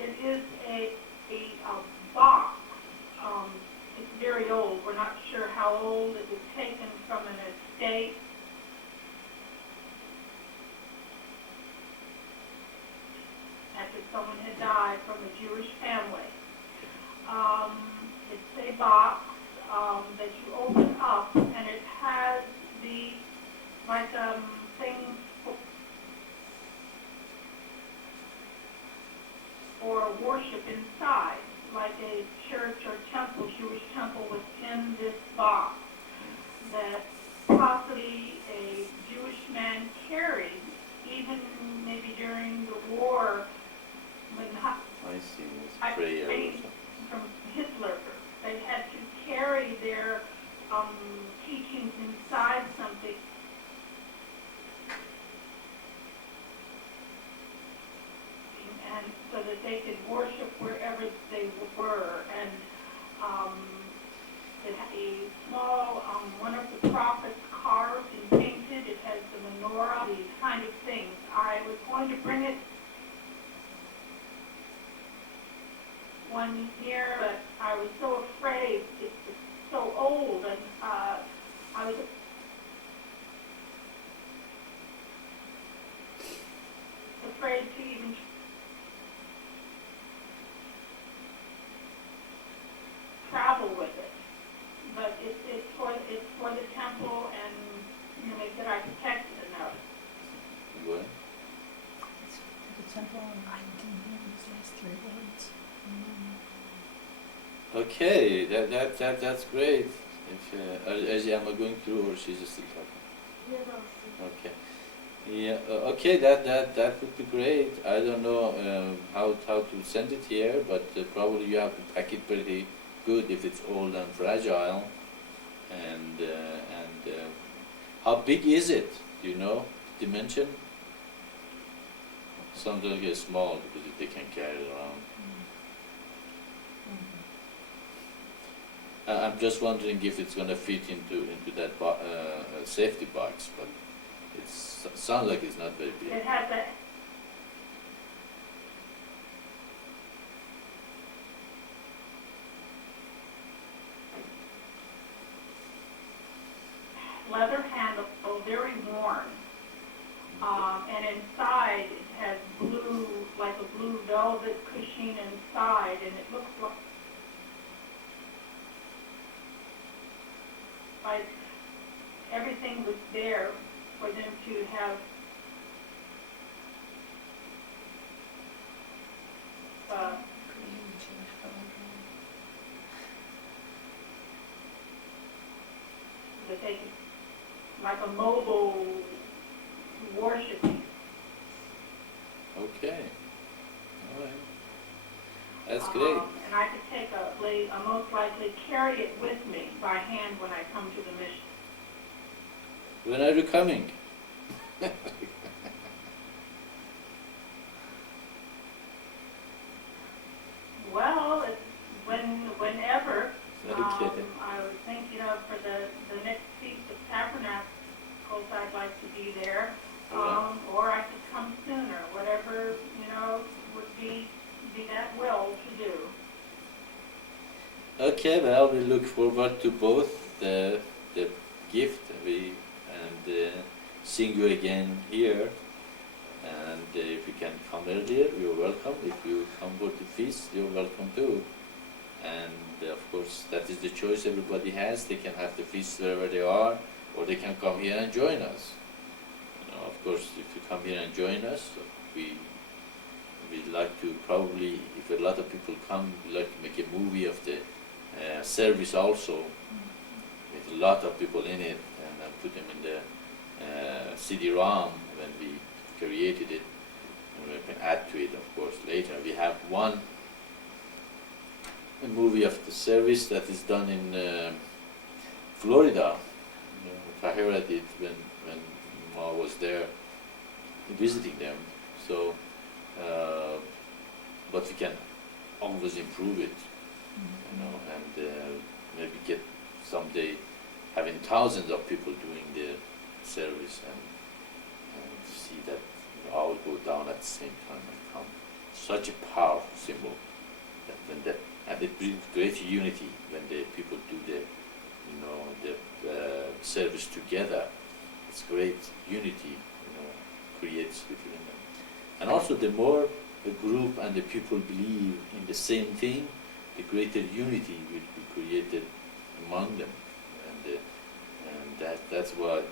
It is a box. It's very old. We're not sure how old. It was taken from an estate. After someone had died from a Jewish family. It's a box that you open up, and it has things or worship inside, like a church or temple, Jewish temple was in this box that possibly a Jewish man carried, even maybe during the war when I see. It's prayer or something. from Hitler. They had to carry their teachings inside something. And so that they could worship wherever they were. And it had a small, one of the prophets carved and painted. It has the menorah, these kind of things. I was going to bring it one year, but I was so afraid. It's so old, and I was afraid to even travel with it. But it's for the temple, and they said I protected it enough. Go ahead. It's for the temple, and I didn't hear these last 3 words. Okay, that's great. If am I going through, or she's still talking? Okay. Yeah. Okay. That would be great. I don't know how to send it here, but probably you have to pack it pretty good if it's old and fragile. And how big is it? Do you know dimension? Some don't get small because they can carry it around. I'm just wondering if it's going to fit into that safety box, but it sounds like it's not very big. It has a leather handle, very worn. And inside it has blue, like a blue velvet cushion inside, and it looks like everything was there for them to have that they could, like a mobile worship. Okay. All right. That's great. And I could take I most likely carry it with me by hand when I come to the mission. When are you coming? Well, whenever. Okay. I was thinking of for the next Feast of Tabernacles, I'd like to be there. Or I could come sooner, whatever, would be that will to do. Okay, well, we look forward to both the gift and seeing you again here. And if you can come earlier, you're welcome. If you come for the feast, you're welcome too. And of course, that is the choice everybody has. They can have the feast wherever they are, or they can come here and join us. Of course, if you come here and join us, we'd like to probably, if a lot of people come, we'd like to make a movie of the service also, with a lot of people in it, and then put them in the CD-ROM when we created it, and we can add to it, of course, later. We have a movie of the service that is done in Florida. Tahira did when Ma was there visiting them. So, but we can always improve it, and maybe get someday having thousands of people doing the service and see that all go down at the same time and come. Such a powerful symbol and it brings great unity when the people do the service together. It's great unity, creates between them. And also, the more a group and the people believe in the same thing, the greater unity will be created among them. And that's why,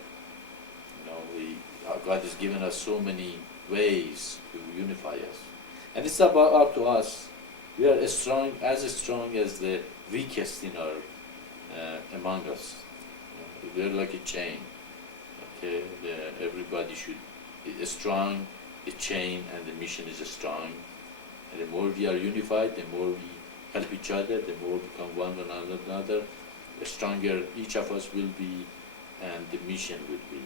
God has given us so many ways to unify us. And it's up to us. We are as strong as the weakest in our among us. We're like a chain. Okay, everybody should be strong, a chain, and the mission is strong. And the more we are unified, the more we help each other, the more we become one another, the stronger each of us will be, and the mission will be.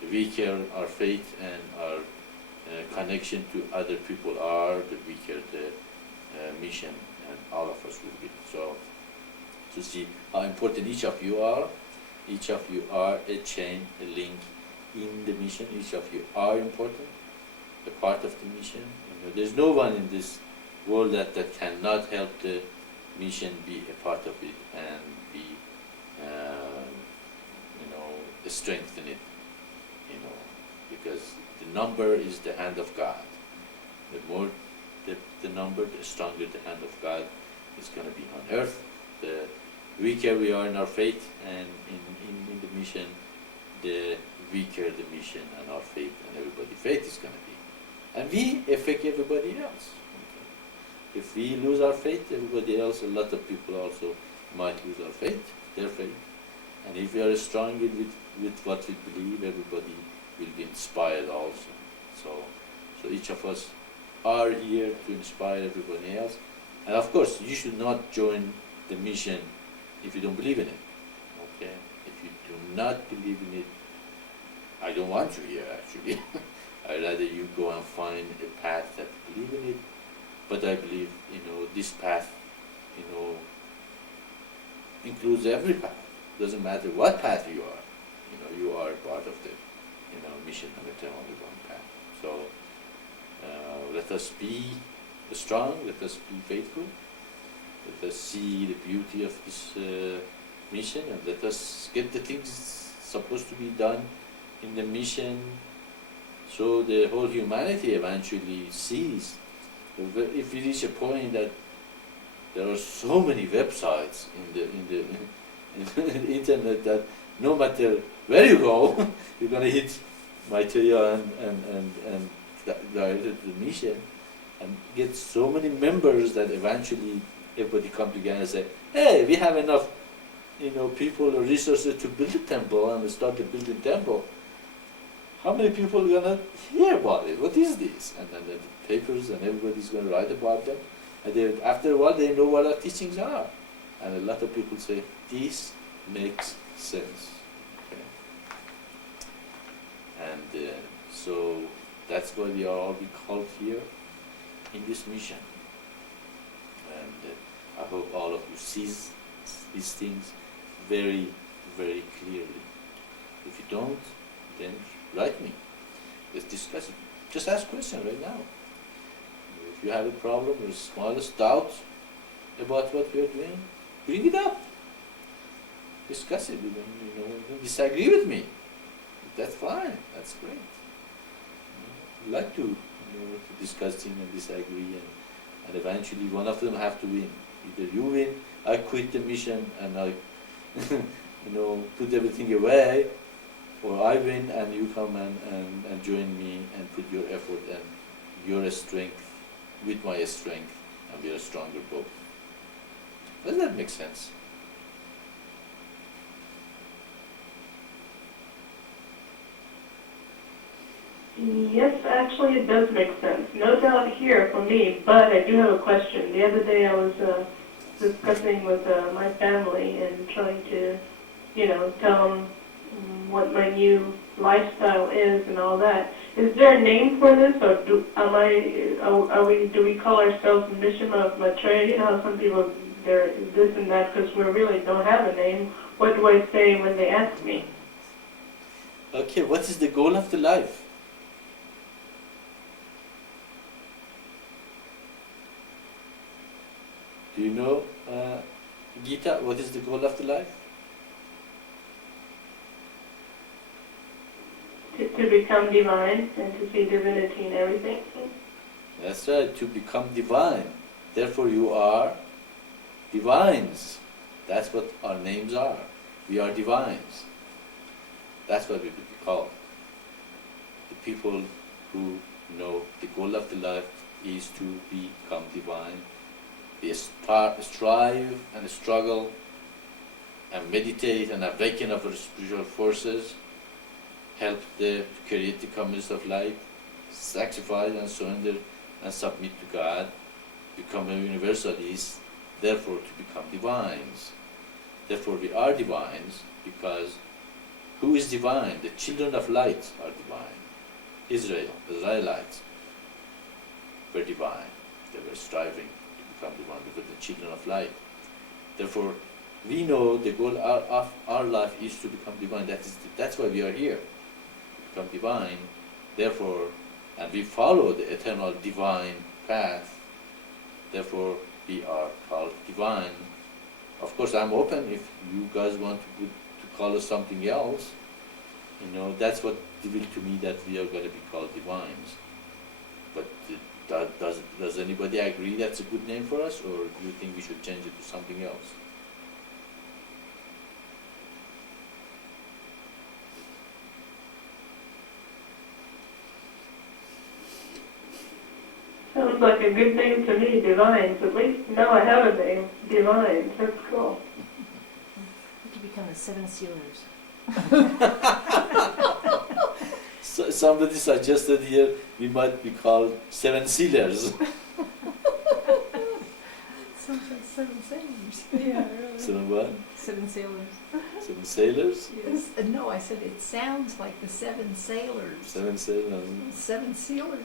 The weaker our faith and our connection to other people are, the weaker the mission, and all of us will be. So, to see how important each of you are a chain, a link in the mission. Each of you are important, a part of the mission. There's no one in this world that cannot help the mission be a part of it and be, strengthen it, because the number is the hand of God. The more the number, the stronger the hand of God is going to be on earth. The weaker we are in our faith and in the mission, the weaker the mission and our faith and everybody's faith is going to be. And we affect everybody else. Okay. If we lose our faith, everybody else, a lot of people also might lose their faith. And if we are strong with what we believe, everybody will be inspired also. So each of us are here to inspire everybody else. And of course, you should not join the mission if you don't believe in it. Okay? If you do not believe in it, I don't want you here actually. I'd rather you go and find a path that you believe in it. But I believe, this path, includes every path. Doesn't matter what path you are. You are part of the mission of eternal divine path. So let us be strong. Let us be faithful. Let us see the beauty of this mission, and let us get the things supposed to be done in the mission, so the whole humanity eventually sees. If we reach a point that there are so many websites in the internet that no matter where you go, you're going to hit Maitreya and directed to the mission, and get so many members that eventually everybody come together and say, hey, we have enough people or resources to build a temple, and start to build a temple. How many people are going to hear about it? What is this? And then the papers, and everybody's going to write about them. And after a while, they know what our teachings are. And a lot of people say, this makes sense. Okay? And so that's why we are all being called here in this mission. And I hope all of you sees these things very, very clearly. If you don't, then write me. Let's discuss it. Just ask questions right now. If you have a problem or smallest doubt about what we are doing, bring it up. Discuss it. You don't disagree with me. That's fine. That's great. We like to discuss things and disagree, and eventually one of them have to win. Either you win, I quit the mission and I put everything away, or I win and you come and join me and put your effort and your strength with my strength, and we are stronger both. Does that make sense? Yes, actually it does make sense. No doubt here for me, but I do have a question. The other day I was discussing with my family and trying to, tell them what my new lifestyle is and all that. Is there a name for this, or do we call ourselves Mission of Maitreya? How some people, they're this and that, because we really don't have a name. What do I say when they ask me? Okay, what is the goal of the life? Do you know, Gita, what is the goal of the life? To become divine and to see divinity in everything. That's right, to become divine. Therefore you are divines. That's what our names are. We are divines. That's what we would be called. The people who know the goal of the life is to become divine. They strive and struggle and meditate and awaken of our spiritual forces, help to create the communist of light, sacrifice and surrender and submit to God, become a universalist, therefore to become divines. Therefore we are divines, because who is divine? The children of light are divine. Israelites were divine. They were striving to become divine because the children of light. Therefore we know the goal of our life is to become divine. That's why we are here. Become divine, therefore, and we follow the eternal divine path, therefore we are called divine. Of course, I'm open if you guys want to call us something else. That's what revealed to me that we are going to be called divines. But does anybody agree that's a good name for us, or do you think we should change it to something else? Sounds like a good name to me, Divines. At least now I have a name, Divines. That's cool. We could become the Seven Sealers. So, somebody suggested here we might be called Seven Sealers. Sounds like Seven Sailors. Yeah, really. Seven what? Seven Sailors. Seven Sailors? Yes. No, I said it sounds like the Seven Sailors. Seven Sailors. Seven Sealers.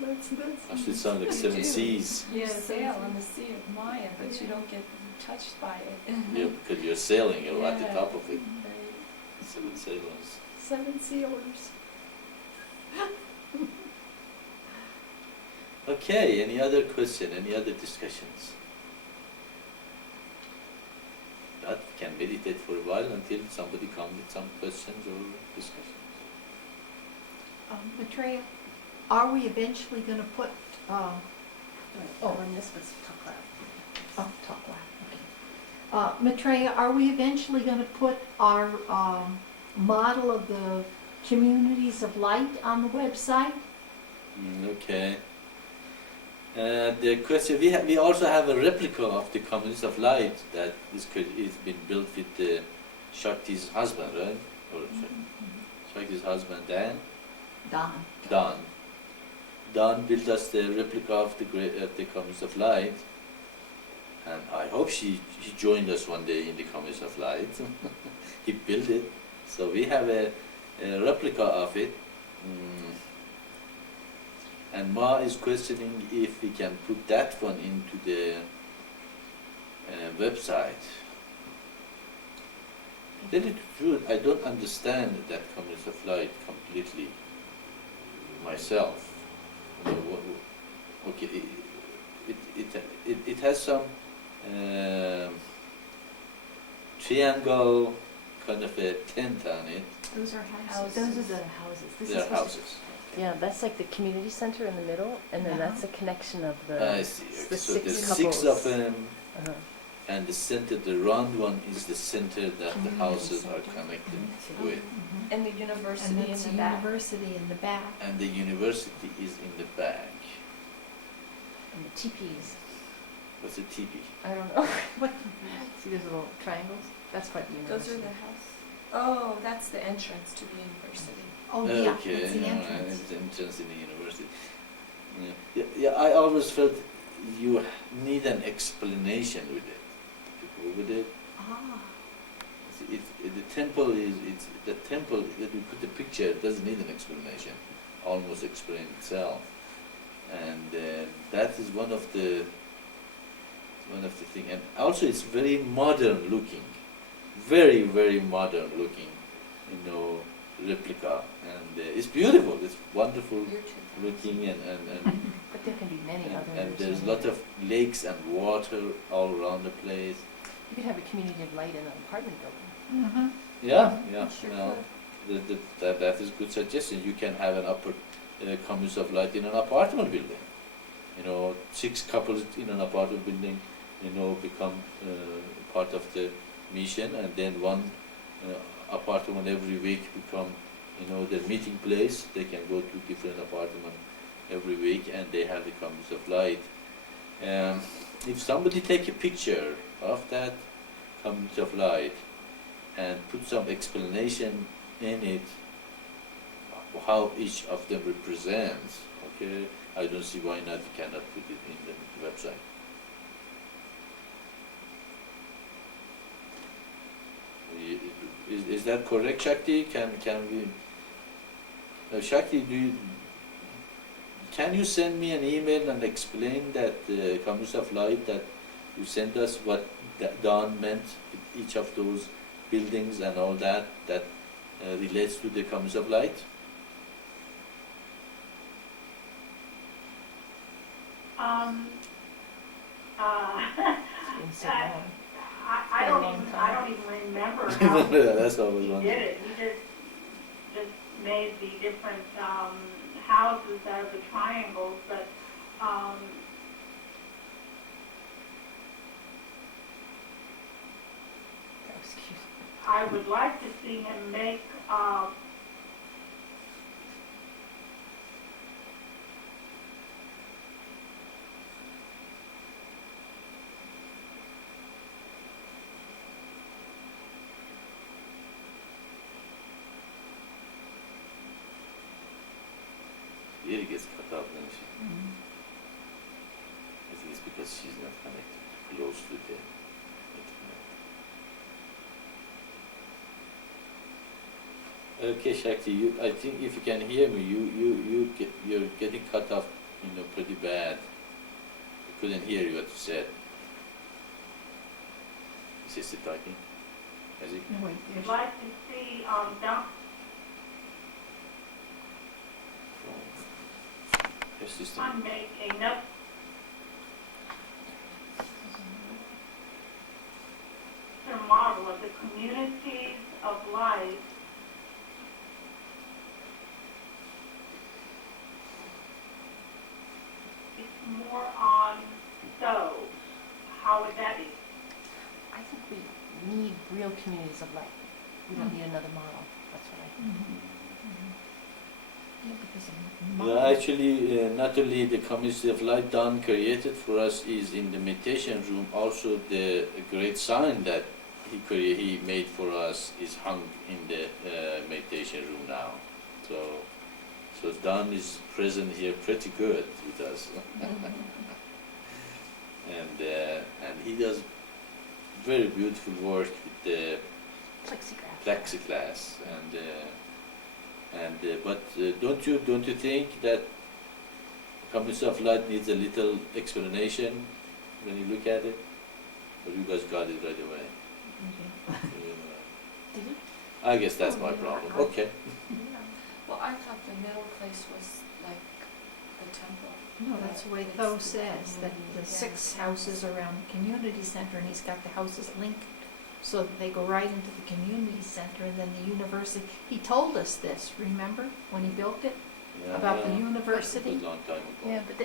That's Actually, it sounds like Seven Seas. You sail on the Sea of Maya, but you don't get touched by it. Yeah, because you're sailing, you're at the Yeah. top of it. Right. 7 sailors. 7 sailors. Okay, any other question, any other discussions? That we can meditate for a while until somebody comes with some questions or discussions. Maitreya, are we eventually going to put, Oh, and this was talk loud. talk loud, okay. Maitreya, are we eventually going to put our model of the communities of light on the website? Okay. The question, we also have a replica of the Communities of Light that is been built with Shakti's husband, right? Or Shakti's husband, Don. Don built us the replica of the Communities of Light, and I hope he joined us one day in the Communities of Light. He built it, so we have a replica of it. And Ma is questioning if we can put that one into the website. Tell you the truth, I don't understand that Communities of Light completely myself. You know, okay, it has some triangle kind of a tent on it. Those are houses. Those are the houses. This They're is supposed houses. to- Yeah, that's like the community center in the middle, and then that's a connection of the. I see. the So six there's couples. 6 of them, Uh-huh. and the center, the round one, is the center that the houses are connected with. And the And university in that's the the back. university in the back. And the university is in the back. And the teepees. What's a teepee? I don't know. What? See those little triangles? That's part of the Those university. are the house. Oh, that's the entrance to the university. Oh, yeah, Okay, that's the yeah, entrance. it's the entrance in the university. Yeah, I always felt you need an explanation with it. To go with it. Ah, The temple that you put the picture doesn't need an explanation. Almost explains itself. And that is one of the thing. And also it's very modern looking. Very, very modern looking, replica. And it's beautiful, it's wonderful looking and But there can be many others. and there's a lot of lakes and water all around the place. You could have a community of light in an apartment building. mm-hmm. Yeah, Sure that is good suggestion. You can have an upper communities of light in an apartment building. 6 couples in an apartment building, become part of the mission, and then one apartment every week become, their meeting place. They can go to different apartment every week, and they have the communities of light. If somebody take a picture of that community of light and put some explanation in it, how each of them represents, okay, I don't see why not we cannot put it in the website. Is that correct, Shakti? Can we? Shakti, can you send me an email and explain that the communities of light that you sent us, what Don meant with each of those buildings and all that relates to the communities of light? It's been so long. I been a don't long even, time. I don't even remember how That's what I was he wondering. did it. He just made the different houses out of the triangles, but That was cute. I would like to see him make Here it gets cut out, doesn't she? I think it's because she's not connected close to the internet. Okay, Shakti, I think if you can hear me, you're getting cut off, pretty bad. I couldn't hear you what you said. Is he still talking? Is he? No, wait, We'd there's, like to see, down, Your system. make enough model of the communities of life it's more on so. How would that be? I think we need real communities of light. We don't need another model. That's what I think. yeah, because of Yeah, actually, not only the community of light Don created for us is in the meditation room, also the great sign that he made for us is hung in the meditation room now. So Don is present here pretty good with us. And he does very beautiful work with the plexiglass but don't you think that community of light needs a little explanation when you look at it, or you guys got it right away? Did you? I guess that's Oh, my yeah, problem. I- Okay. Yeah. Well, I thought the middle place was like the temple. No, that's the way Tho says, that the 6 houses around the community center, and he's got the houses linked so that they go right into the community center, and then the university. He told us this, remember, when he built it, about the It university? was a long time ago. Yeah, but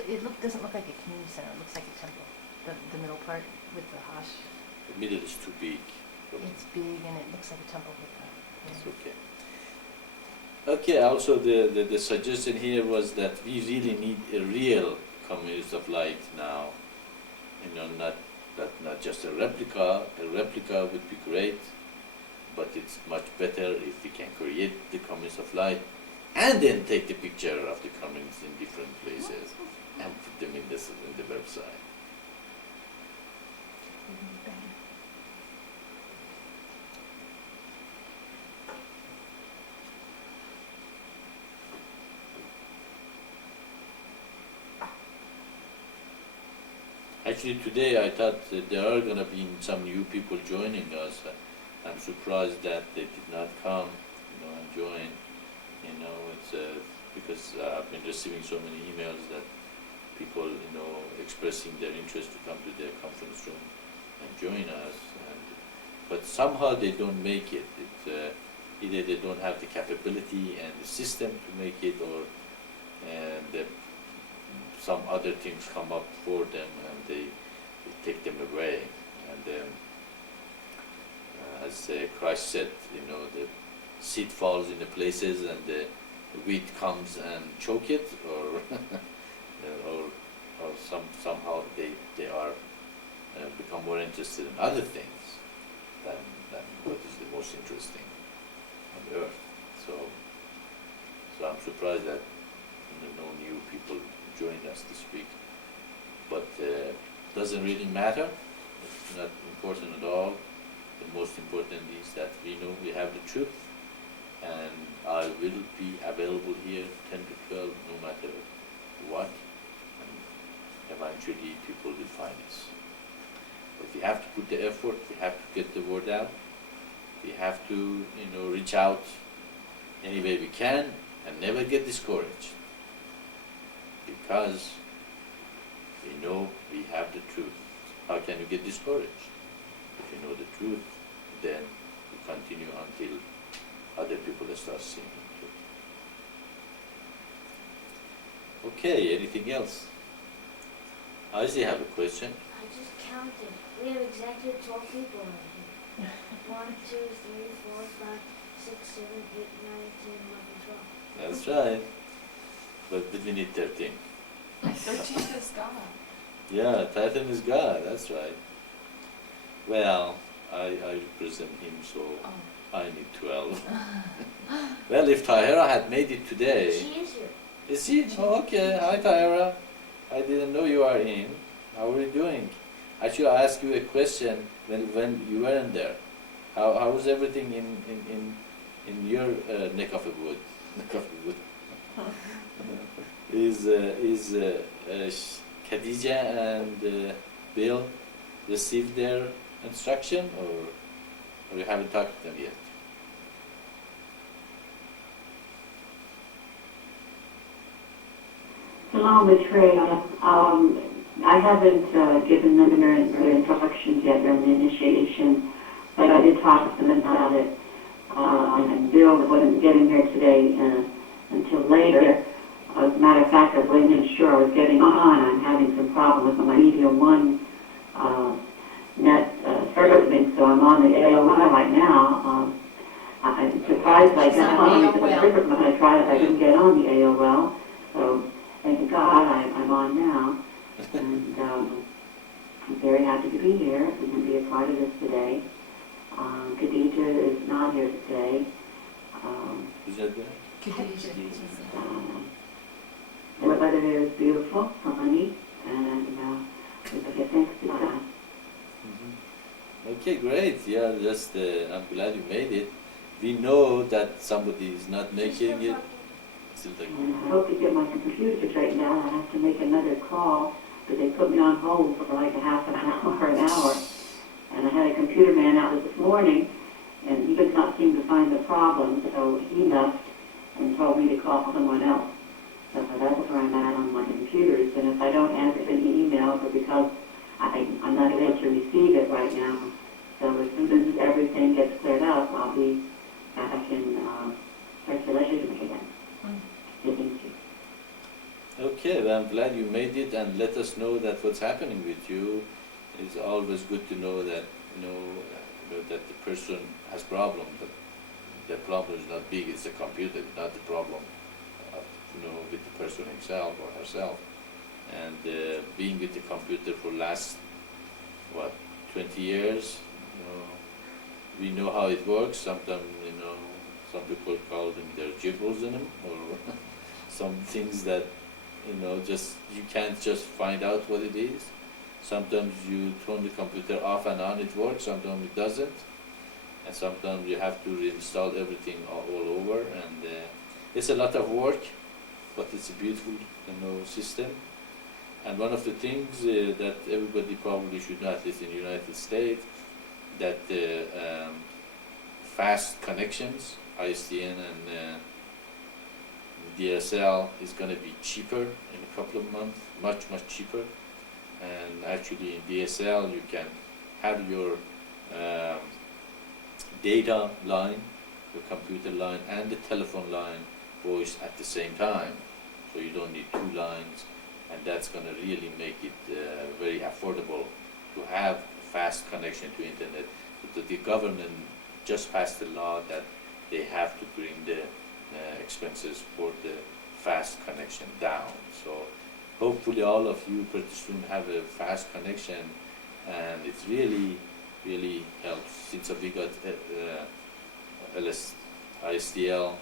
doesn't look like a community center. It looks like a temple. The middle part with the hash. The middle is too big. It's big and it looks like a temple with the. It's okay. Okay, also the suggestion here was that we really need a real community of light now. You know, not just a replica. A replica would be great, but it's much better if we can create the community of light and then take the picture of the communities in different places and put them in the website. Actually, today I thought that there are going to be some new people joining us. I'm surprised that they did not come, and join. It's because I've been receiving so many emails that people, expressing their interest to come to the conference room and join us. But somehow they don't make it. Either they don't have the capability and the system to make it, or some other things come up for them and they take them away. And as Christ said, the seed falls in the places and the wheat comes and choke it, or somehow they are become more interested in other things than what is the most interesting on earth. So I'm surprised that no new people joined us this week, but doesn't really matter. It's not important at all. The most important is that we know we have the truth, and I will be available here 10 to 12 no matter what, and eventually people will find us. But we have to put the effort, we have to get the word out, we have to reach out any way we can and never get discouraged, because we know we have the truth. How can you get discouraged? If you know the truth, then you continue until other people start seeing it too. Okay, anything else? I still have a question. I just counted. We have exactly 12 people right here. 1, 2, 3, 4, 5, 6, 7, 8, 9, 10, 11, 12. That's right. But we need 13. 13 is God. Yeah, 13 is God, that's right. Well, I represent him, so Oh. I need 12. Well, if Tahira had made it today... She is here. Is she? Oh, okay. Hi, Tahira. I didn't know you are in. How are you doing? Actually, I asked you a question when you weren't there. How was everything in your neck of the wood? Neck of the wood. Is Khadija and Bill received their instruction, or you haven't talked to them yet? Hello, Maitreya. I haven't given them their instructions yet during the initiation, but I did talk to them about it. And Bill wasn't getting here today until later. As a matter of fact, I was making sure I was getting on. I'm having some problems with my Media One net servicing, so I'm on the AOL right now. I'm surprised I got on because the first time I tried it, I didn't get on the AOL. So thank God I'm on now. And I'm very happy to be here and to be a part of this today. Khadija is not here today. Is that there? The weather here is beautiful, sunny, and we give thanks to God. Okay, great. Yeah, just I'm glad you made it. We know that somebody is not making it. Still talking. I hope to get my computer straightened out. I have to make another call, but they put me on hold for like a half an hour or an hour. And I had a computer man out this morning, and he could not seem to find the problem, so he left and told me to call someone else. So that's where I'm at on my computers. And if I don't answer any emails, it's because I'm not able to receive it right now. So as soon as everything gets cleared up, I'll be back in circulation again. Thank you. Okay, well, I'm glad you made it, and let us know that what's happening with you. It's always good to know that that the person has problem. But the problem is not big; it's the computer, not the problem. With the person himself or herself. And being with the computer for last 20 years, we know how it works. Sometimes some people call them their gibbers in them, or some things that just you can't just find out what it is. Sometimes you turn the computer off and on, it works. Sometimes it doesn't, and sometimes you have to reinstall everything all over. And it's a lot of work, but it's a beautiful system. And one of the things that everybody probably should know, at least in the United States, that fast connections, ISDN and DSL, is going to be cheaper in a couple of months, much cheaper. And actually in DSL you can have your data line, your computer line, and the telephone line voice at the same time. So you don't need two lines, and that's going to really make it very affordable to have fast connection to internet. But the government just passed a law that they have to bring the expenses for the fast connection down. So hopefully all of you pretty soon have a fast connection, and it really helps. Since we got ISDL,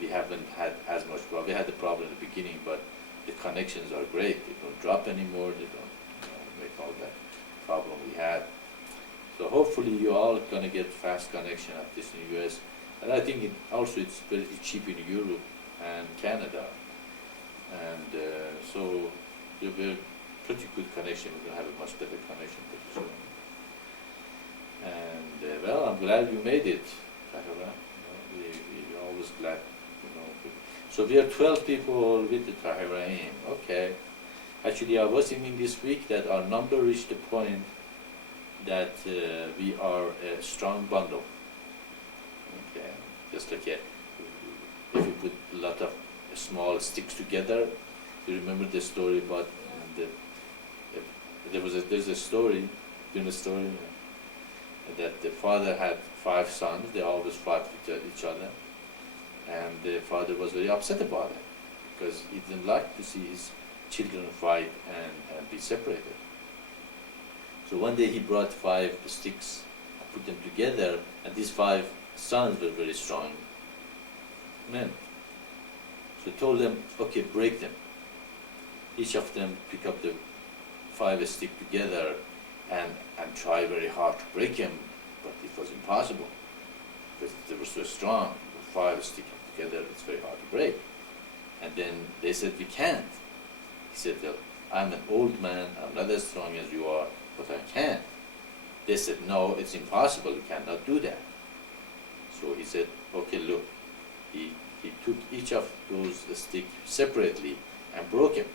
we haven't had as much problem. We had the problem in the beginning, but the connections are great. They don't drop anymore. They don't make all that problem we had. So hopefully you all going to get fast connection at this in the US. And I think it's very cheap in Europe and Canada. And so you'll be a pretty good connection. We're going to have a much better connection pretty soon. And well, I'm glad you made it, Tahira. We're always glad. So we are 12 people with the Tahira aim. Okay. Actually, I was thinking this week that our number reached the point that we are a strong bundle. Okay. Just like if you put a lot of small sticks together. You remember the story about there's a story, that the father had 5 sons. They always fought with each other. And the father was very upset about it because he didn't like to see his children fight and be separated. So one day he brought 5 sticks and put them together, and these 5 sons were very strong men. So he told them, okay, break them. Each of them pick up the 5 sticks together and try very hard to break them, but it was impossible because they were so strong. 5 sticks together, it's very hard to break. And then they said, we can't. He said, well, I'm an old man, I'm not as strong as you are, but I can. They said, no, it's impossible, you cannot do that. So he said, okay, look, he took each of those sticks separately and broke them.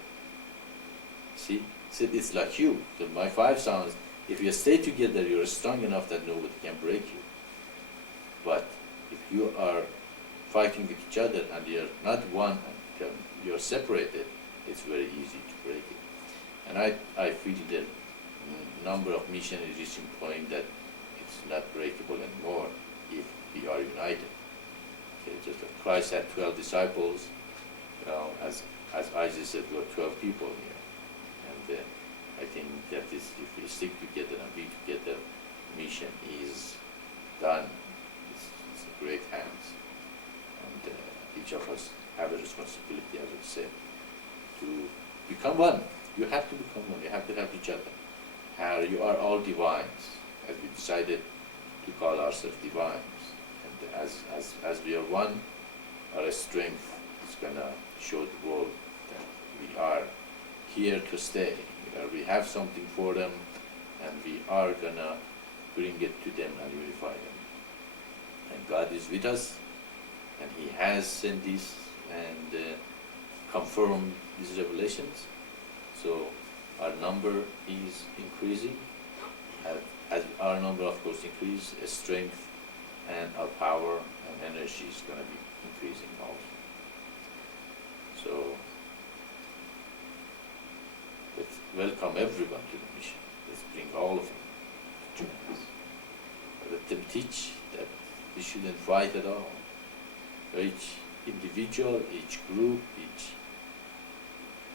See, he said, it's like you. So my 5 sons, if you stay together, you're strong enough that nobody can break you. But if you are fighting with each other and you're not one and you're separated, it's very easy to break it. And I feel the number of missionaries reaching point that it's not breakable anymore if we are united. Okay, just like Christ had 12 disciples, as Isaac said, there were 12 people here. And I think that is, if we stick together and be together, mission is done. It's in great hands. And each of us have a responsibility, as I said, to become one. You have to become one. You have to help each other. You are all divines, as we decided to call ourselves divines. And as we are one, our strength is going to show the world that we are here to stay. We have something for them, and we are going to bring it to them and unify them. And God is with us, and He has sent this and confirmed these revelations. So our number is increasing. As our number, of course, increases, strength and our power and energy is going to be increasing also. So let's welcome everyone to the mission. Let's bring all of them to join us. Let them teach that we shouldn't fight at all. Each individual, each group, each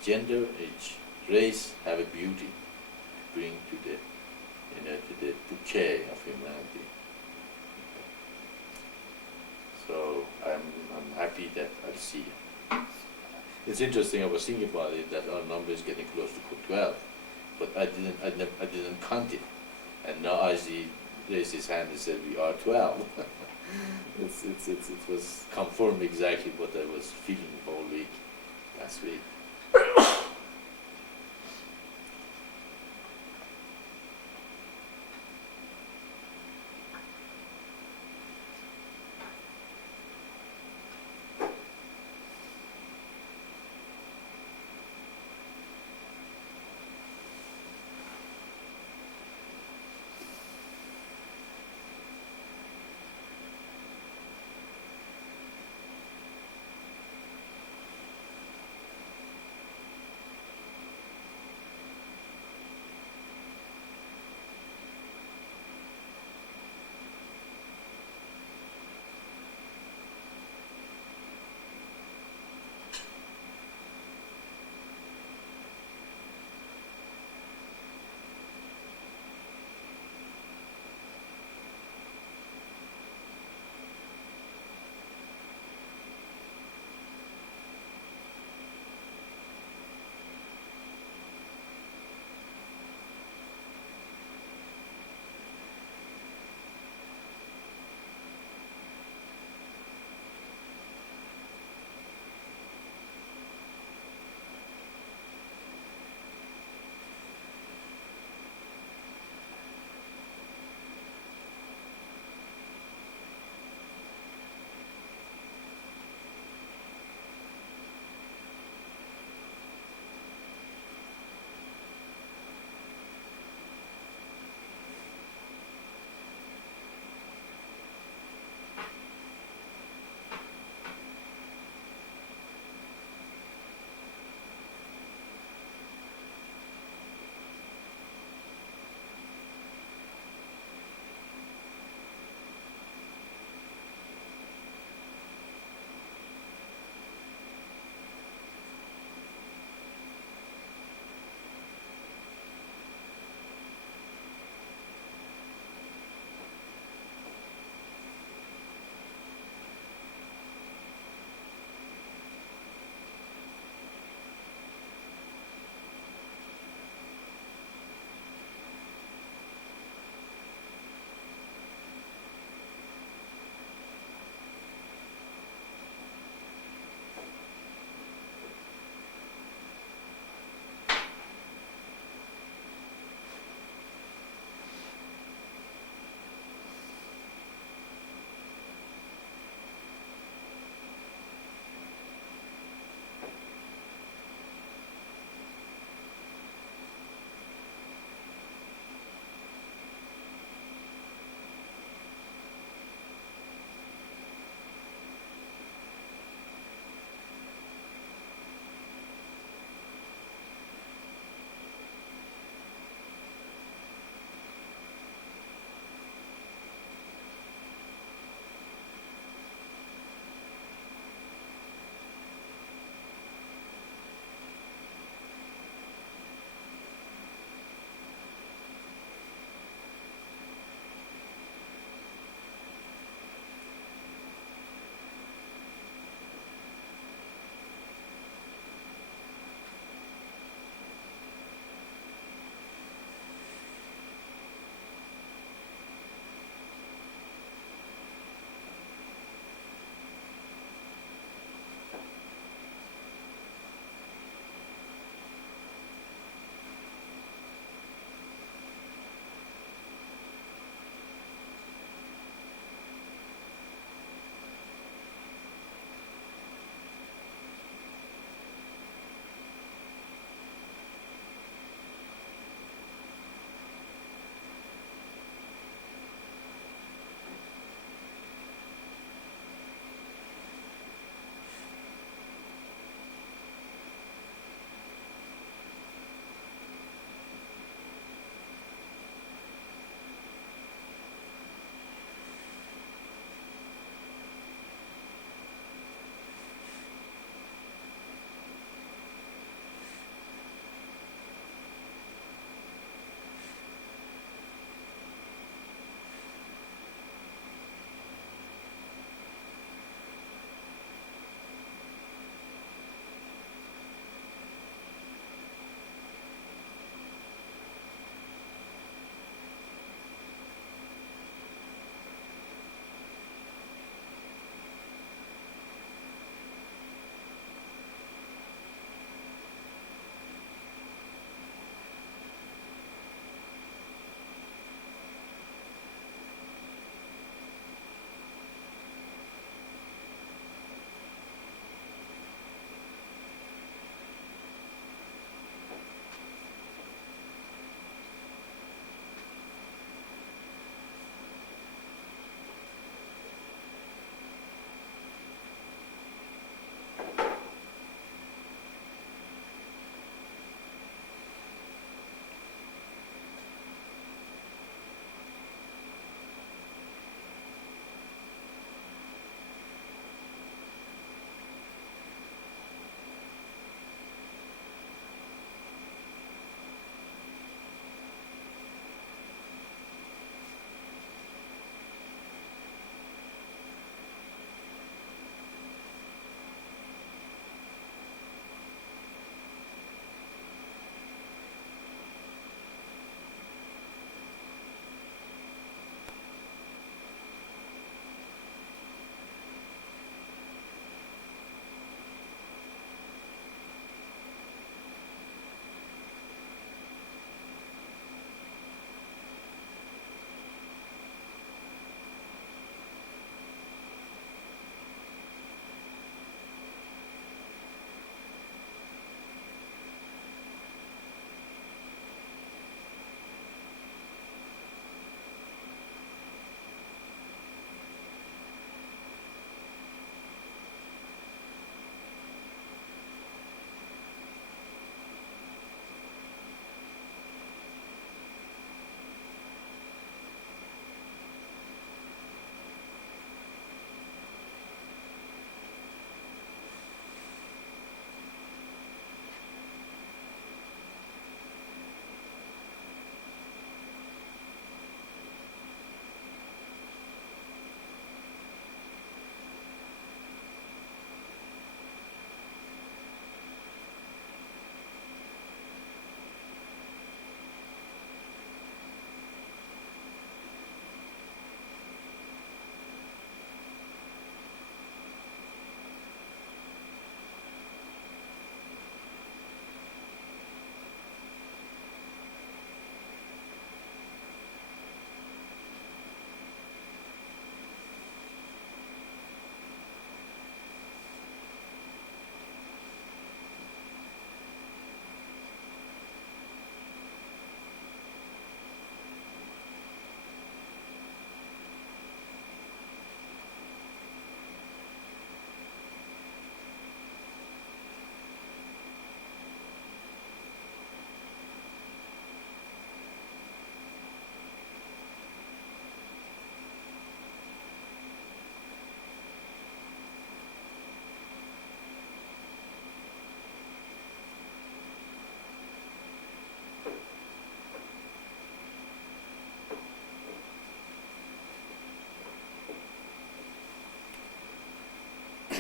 gender, each race have a beauty to bring to the to the bouquet of humanity. So I'm happy that I'll see. It's interesting. I was thinking about it that our number is getting close to 12, but I didn't count it. And now Isaac raised his hand and said we are 12. It was confirmed exactly what I was feeling all week last week.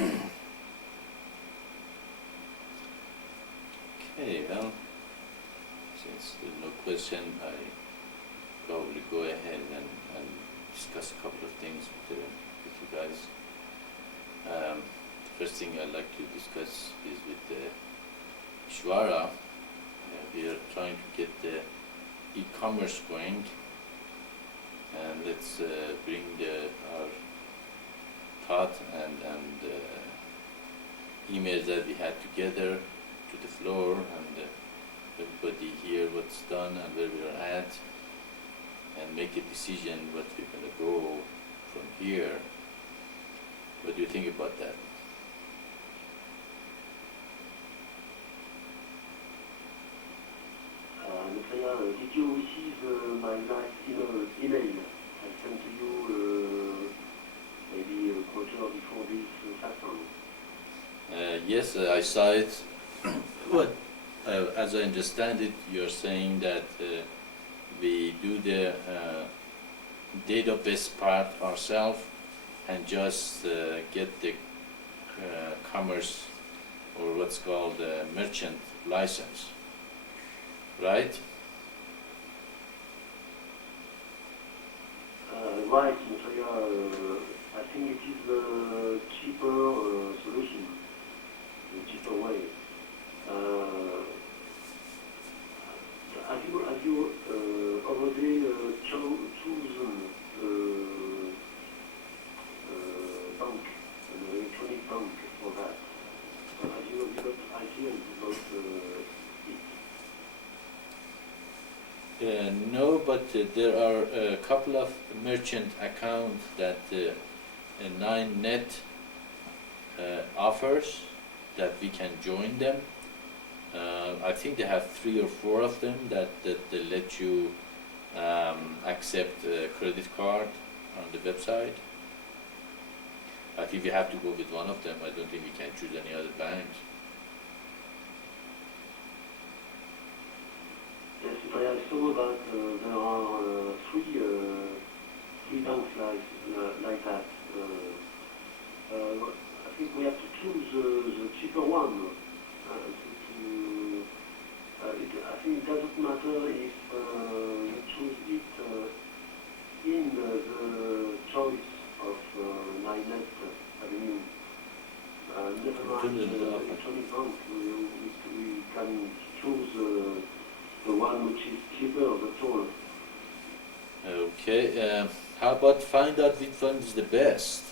Okay, well, since there's no question, I probably go ahead and discuss a couple of things with you guys. The first thing I'd like to discuss is with the Ishvara. We are trying to get the e-commerce going, and let's bring our thought and emails that we had together to the floor, and everybody hear what's done and where we are at, and make a decision what we're going to go from here. What do you think about that? Maitreya, did you receive my last email I sent to you maybe a quarter before this Satsang? Yes, I saw it. What, as I understand it, you're saying that we do the database part ourselves and just get the commerce, or what's called merchant license, right? Right, Maitreya, I think it is a cheaper solution, a cheaper way. Have you already chosen bank, an electronic bank for that? Have you got ideas about it? No, but there are a couple of merchant accounts that 9net offers that we can join them. I think they have 3 or 4 of them that they let you accept a credit card on the website. I think we have to go with one of them. I don't think we can choose any other banks. Yes, but I saw that there are 3 banks like that. I think we have to choose the cheaper one. I think it doesn't matter if you choose it in the choice of 9net Avenue. Never mind the electronic bank, we can choose the one which is cheaper, that's all. Okay, how about find out which one is the best?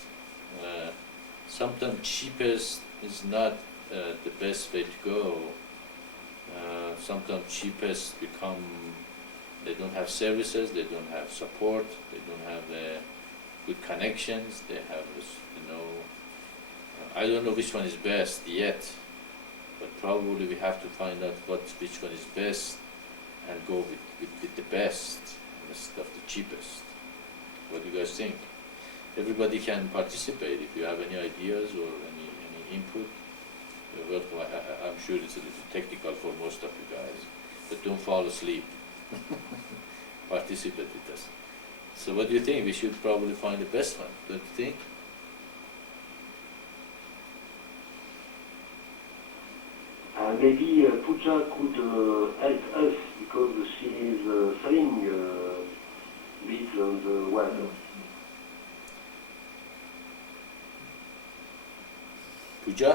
Sometimes cheapest is not the best way to go. Sometimes cheapest become, they don't have services, they don't have support, they don't have good connections, they have, I don't know which one is best yet, but probably we have to find out which one is best and go with the best instead of the cheapest. What do you guys think? Everybody can participate. If you have any ideas or any input, you're welcome. I'm sure it's a little technical for most of you guys, but don't fall asleep. Participate with us. So what do you think? We should probably find the best one, don't you think? Maybe Pooja could help us because she is selling beads on the web. Pooja,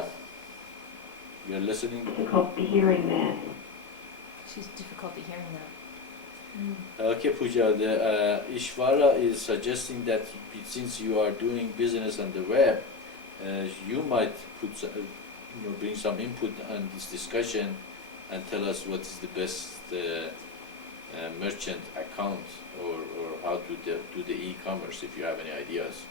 you're listening? Difficulty hearing that. She's difficulty hearing that. Okay, Pooja, the Ishvara is suggesting that since you are doing business on the web, you might put bring some input on this discussion and tell us what is the best merchant account or how to do the e-commerce, if you have any ideas.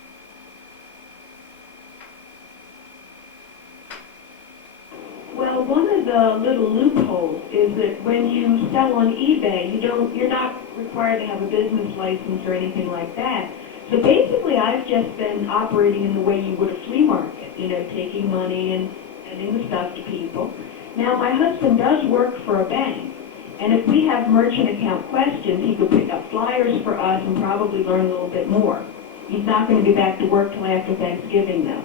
Well, one of the little loopholes is that when you sell on eBay, you're not required to have a business license or anything like that. So basically, I've just been operating in the way you would a flea market, taking money and sending the stuff to people. Now, my husband does work for a bank, and if we have merchant account questions, he could pick up flyers for us and probably learn a little bit more. He's not going to be back to work till after Thanksgiving, though.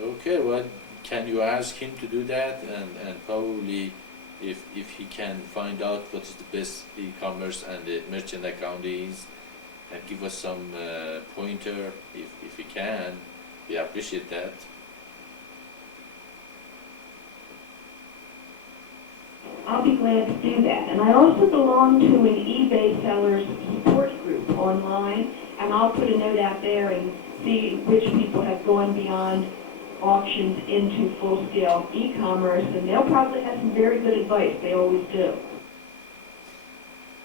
Okay, well, can you ask him to do that, and probably if he can find out what is the best e-commerce and the merchant account is, and give us some pointer if he can, we appreciate that. I'll be glad to do that. And I also belong to an eBay sellers support group online, and I'll put a note out there and see which people have gone beyond auctions into full-scale e-commerce, and they'll probably have some very good advice. They always do.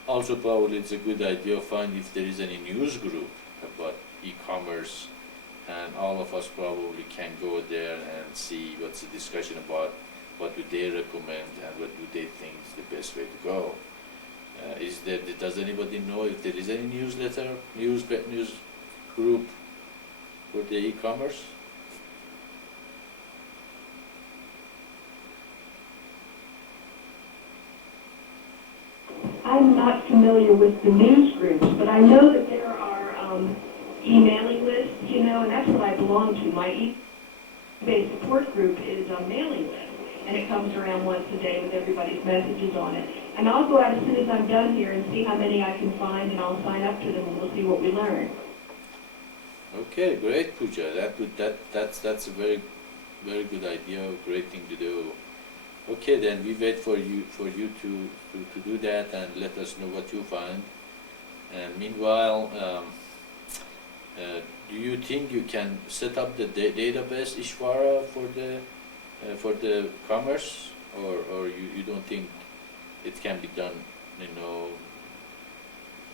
Also, probably it's a good idea to find if there is any news group about e-commerce, and all of us probably can go there and see what's the discussion about, what do they recommend, and what do they think is the best way to go. Does anybody know if there is any newsletter, news group for the e-commerce? I'm not familiar with the news groups, but I know that there are emailing lists, you know, and that's what I belong to. My eBay support group is a mailing list, and it comes around once a day with everybody's messages on it. And I'll go out as soon as I'm done here and see how many I can find, and I'll sign up to them, and we'll see what we learn. Okay, great, Pooja. That's a very good idea, great thing to do. Okay, then we wait for you to do that and let us know what you find. And meanwhile, do you think you can set up the database Ishvara for the commerce, or you don't think it can be done, you know,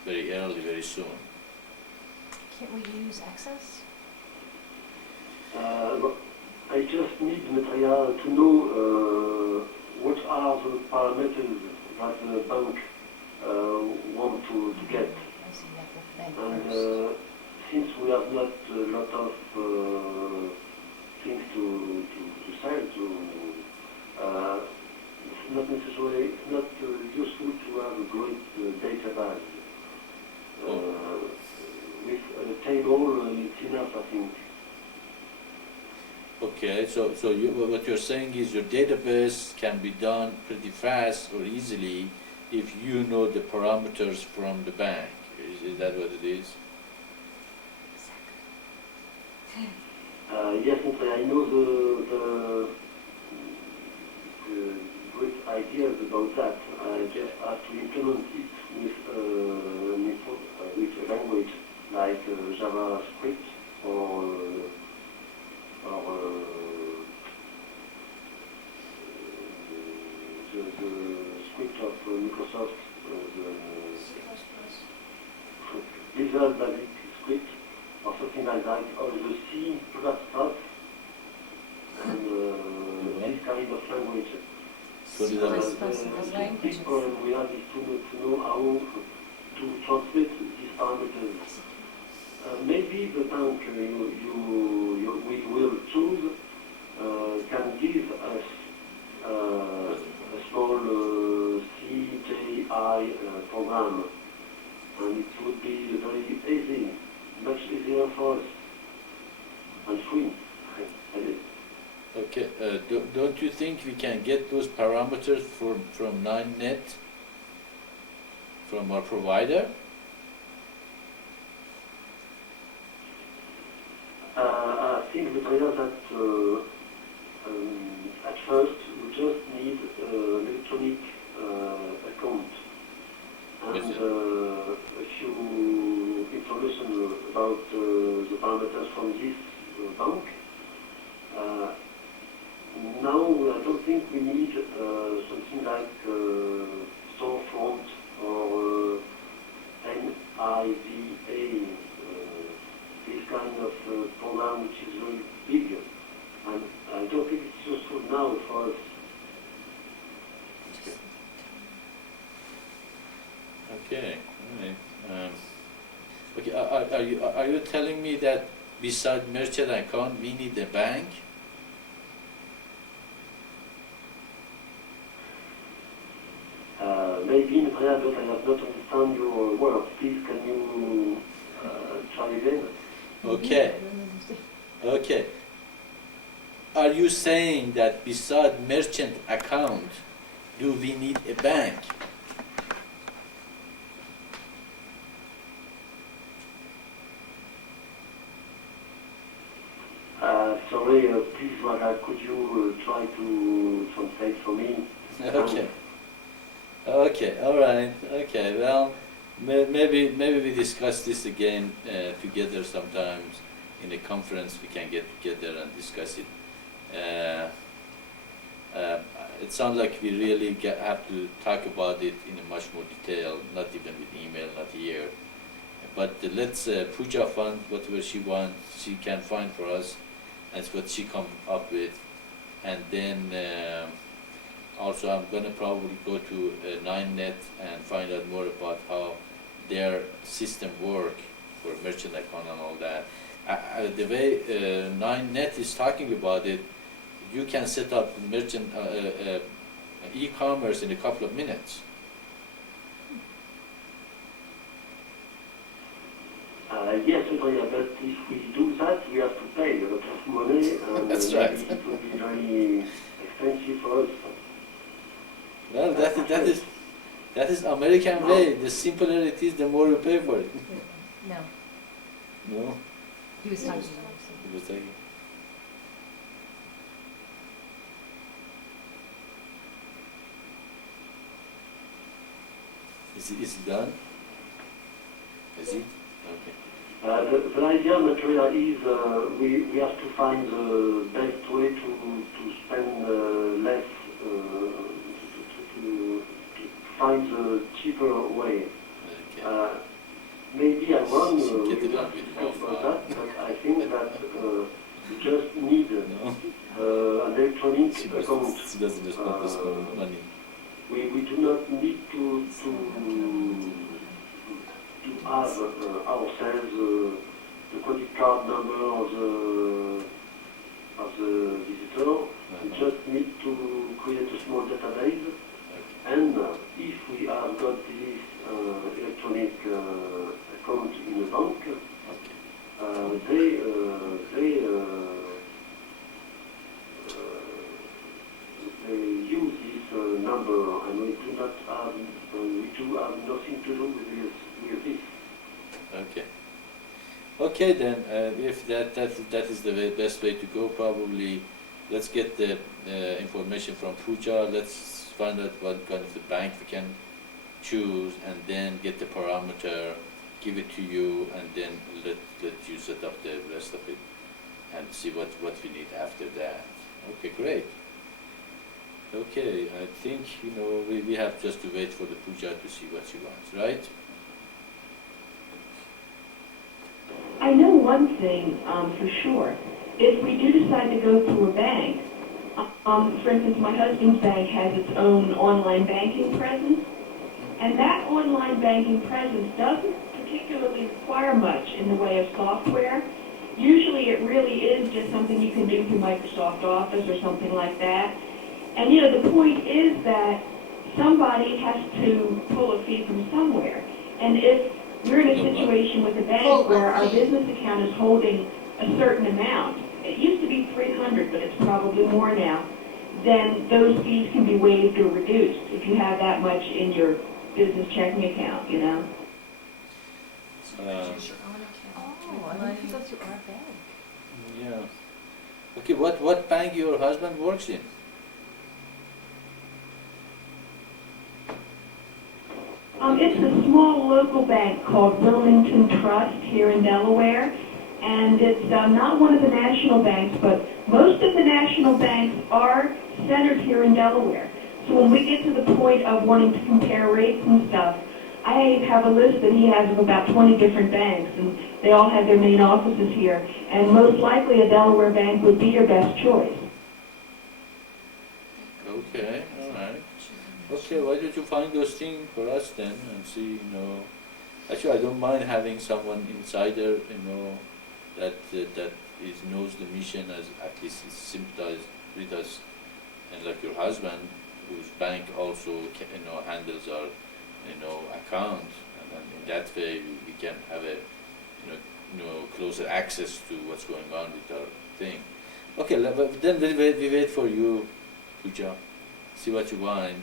very early, very soon? Can't we use Access? I just need Maitreya to know what are the parameters that the bank want to get. I see, you have to bank And first. since we have not a lot of things to sell, it's not necessarily, it's not useful to have a great database. With a table, it's enough, I think. Okay, so what you're saying is your database can be done pretty fast or easily if you know the parameters from the bank. Is that what it is? Yes, I know the great ideas about that. I just have to implement it with a language like JavaScript or the script of Microsoft, the Visual Basic script, or something like that, or the C stuff, and this kind of language. So The big problem we have is to know how to translate these parameters. Maybe the bank we will choose can give us a small CJI program, and it would be very easy, much easier for us, and free. Okay, don't you think we can get those parameters from 9net, from our provider? I think that at first we just need electronic account and a few information about the parameters from this bank. Now I don't think we need something like storefront or NIVA. This kind of program which is very big, and I don't think it's useful now for us. Okay, all right. Okay, are you telling me that beside merchant account we need a bank? Maybe in Maitreya, but I have not understand your words. Please, can you try again? Okay. Okay. are you saying that beside merchant account, do we need a bank? Sorry, please, Wada, could you try to translate for me? Okay. Okay, all right. Okay, well, maybe we discuss this again together sometimes in a conference. We can get together and discuss it. It sounds like we really have to talk about it in a much more detail, not even with email, not here. But let's Pooja find whatever she wants, she can find for us. That's what she come up with. And then also I'm going to probably go to 9net and find out more about how their system work for merchant account and all that. The way 9net is talking about it, you can set up merchant e-commerce in a couple of minutes. Yes, Maitreya, but if we do that, we have to pay a lot of money, and That's right. it will be very expensive for us. Well, that is American way. The simpler it is, the more you pay for it. No, No, he was talking. it was like, is it done? Is it? Okay. The idea, Maitreya, is we have to find the best way to spend less, to find the cheaper way. Okay. Maybe I'm wrong, Get it you up have to with think more about that, but I think that we just need No, an electronic she account. doesn't respond to spend money. We do not need to have ourselves the credit card number of the visitor. We just need to create a small database, and if we have got this electronic account in the bank, they use this number, and we do have nothing to do with this. Okay. Okay then, if that is the best way to go, probably let's get the information from Pooja. Let's find out what kind of the bank we can choose, and then get the parameter, give it to you, and then let you set up the rest of it, and see what we need after that. Okay, great. Okay, I think we have just to wait for the Pooja to see what she wants, right? I know one thing for sure. If we do decide to go through a bank, for instance, my husband's bank has its own online banking presence, and that online banking presence doesn't particularly require much in the way of software. Usually it really is just something you can do through Microsoft Office or something like that. And the point is that somebody has to pull a fee from somewhere. And if we're in a situation with a bank where our business account is holding a certain amount, it used to be 300, but it's probably more now, then those fees can be waived or reduced if you have that much in your business checking account, Oh, I don't think that's our bank. Yeah. Okay, what bank your husband works in? It's a small local bank called Wilmington Trust here in Delaware, and it's not one of the national banks, but most of the national banks are centered here in Delaware. So when we get to the point of wanting to compare rates and stuff, I have a list that he has of about 20 different banks, and they all have their main offices here, and most likely a Delaware bank would be your best choice. Okay, all right. Okay, why don't you find those things for us then and see, Actually, I don't mind having someone insider, that knows the mission, as at least sympathize with us, and like your husband, whose bank also handles our account, and then in that way we can have a closer access to what's going on with our thing. Okay, but then we wait for you, Pooja. See what you want,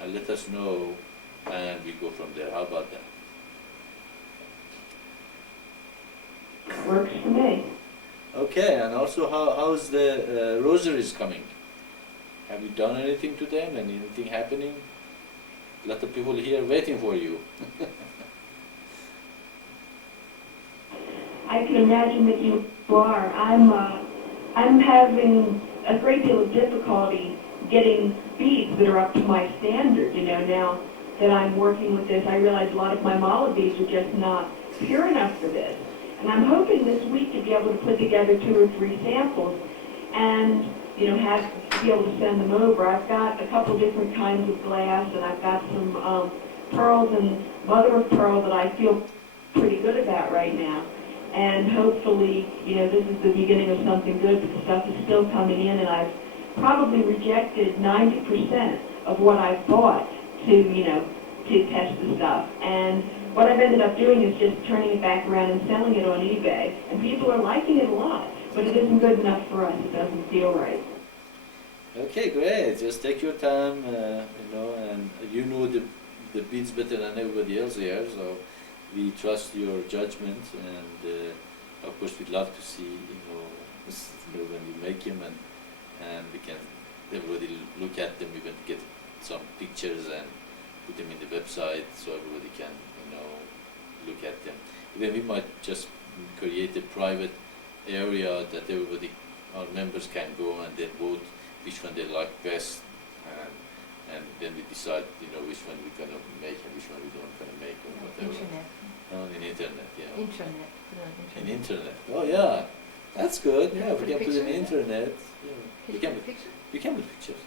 and let us know, and we go from there. How about that? Works for me. Okay, and also how's the rosaries coming? Have you done anything to them? Anything happening? A lot of people here waiting for you. I can imagine that you are. I'm having a great deal of difficulty getting beads that are up to my standard. Now that I'm working with this, I realize a lot of my mala beads are just not pure enough for this. And I'm hoping this week to be able to put together 2 or 3 samples and, be able to send them over. I've got a couple different kinds of glass, and I've got some pearls and mother of pearl that I feel pretty good about right now. And hopefully, this is the beginning of something good, but the stuff is still coming in, and I've probably rejected 90% of what I've bought to test the stuff. And what I've ended up doing is just turning it back around and selling it on eBay. And people are liking it a lot, but it isn't good enough for us. It doesn't feel right. Okay, great. Just take your time, and you know the beats better than everybody else here, so we trust your judgment, and of course we'd love to see, when you make them, and we can everybody look at them, even get some pictures and put them in the website so everybody can, look at them. Then we might just create a private area that everybody, our members, can go and then vote which one they like best, and then we decide, which one we're gonna make and which one we don't gonna make, or whatever. Internet. In internet, yeah. Intranet. Put it on In internet. internet. Oh yeah, that's good. You Yeah, can we put a can put in picture? internet. Yeah. We can Picture? we can put pictures.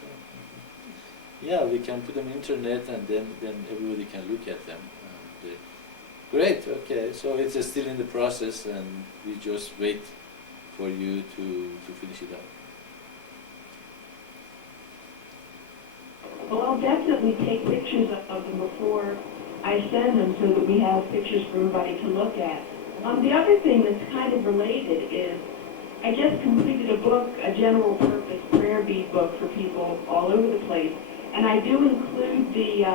Yeah, we can put them in internet, and then everybody can look at them. And, great. Okay, so it's still in the process, and we just wait for you to finish it up. Well, I'll definitely take pictures of them before I send them so that we have pictures for everybody to look at. The other thing that's kind of related is I just completed a book, a general purpose prayer bead book for people all over the place. And I do include the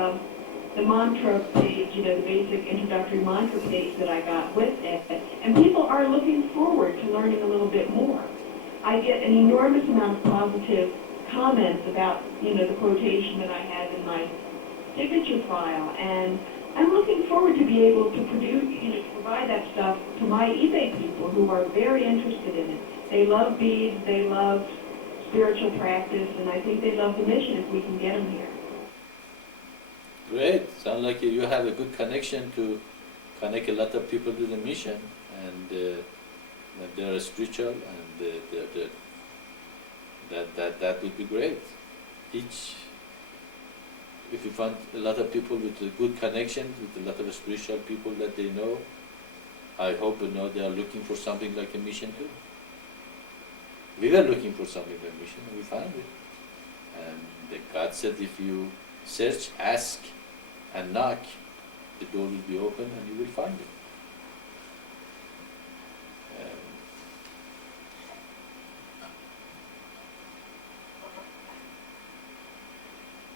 mantra page, the basic introductory mantra page that I got with it. And people are looking forward to learning a little bit more. I get an enormous amount of positive comments about, the quotation that I have in my signature file. And I'm looking forward to be able to provide that stuff to my eBay people who are very interested in it. They love beads, they love spiritual practice, and I think they love the mission if we can get them here. Great. Sounds like you have a good connection to connect a lot of people to the mission, and they are spiritual, and that would be great. If you find a lot of people with a good connection, with a lot of spiritual people that they know, I hope they are looking for something like a mission too. We were looking for something like a mission, and we found it. And God said, if you search, ask, and knock, the door will be open and you will find it.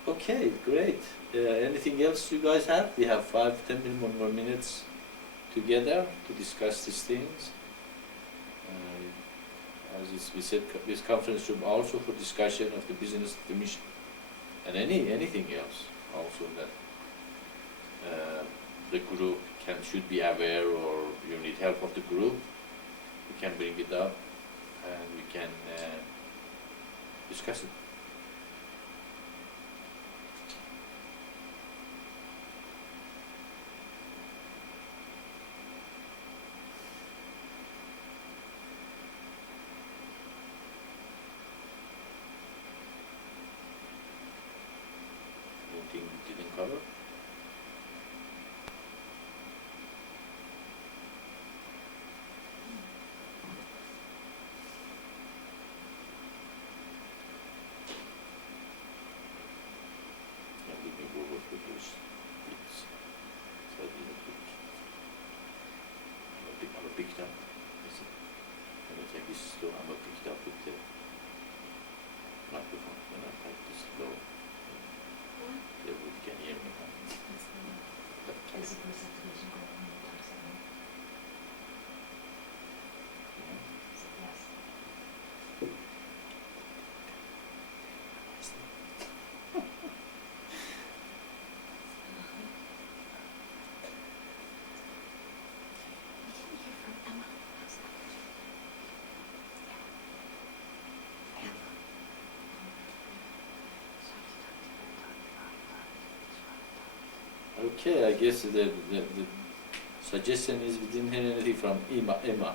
Okay, great. Anything else you guys have? We have 5-10 more minutes together to discuss these things. As we said, this conference room also for discussion of the business of the mission, and anything else also that the group should be aware, or you need help of the group. We can bring it up and we can discuss it. Anything we didn't cover? Let me go over with those things. So I didn't pick. I'm a picked up. I'm gonna take this slow. I'm a picked up with the can hear me. Basically, subdivision goal in the dark side. So, yes. We didn't hear from Emma. How's that? Okay, I guess the suggestion is we didn't hear anything from Emma.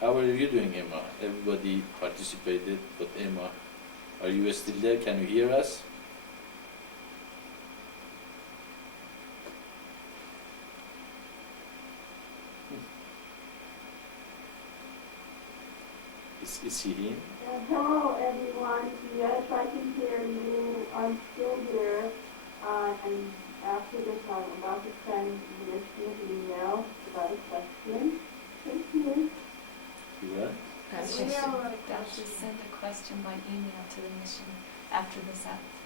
How are you doing, Emma? Everybody participated, but Emma, are you still there? Can you hear us? Is he in? Hello, everyone. Yes, I can hear you. I'm still here. And after this, I'm about to send Minister an email about a question. Thank you. You are? That's We just- will actually send a question by email to the mission after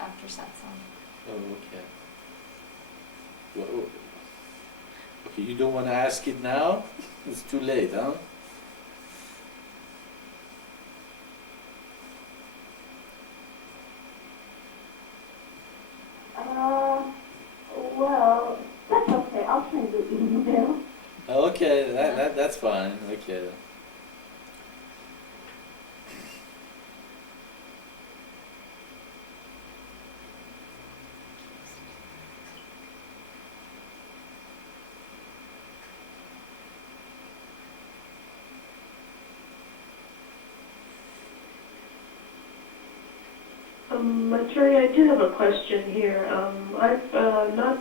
after Satsang. Oh, okay. Well, okay, you don't want to ask it now? It's too late, huh? Well, that's okay. I'll send you an email. Okay, that's fine. Okay. Maitreya, I do have a question here. I've not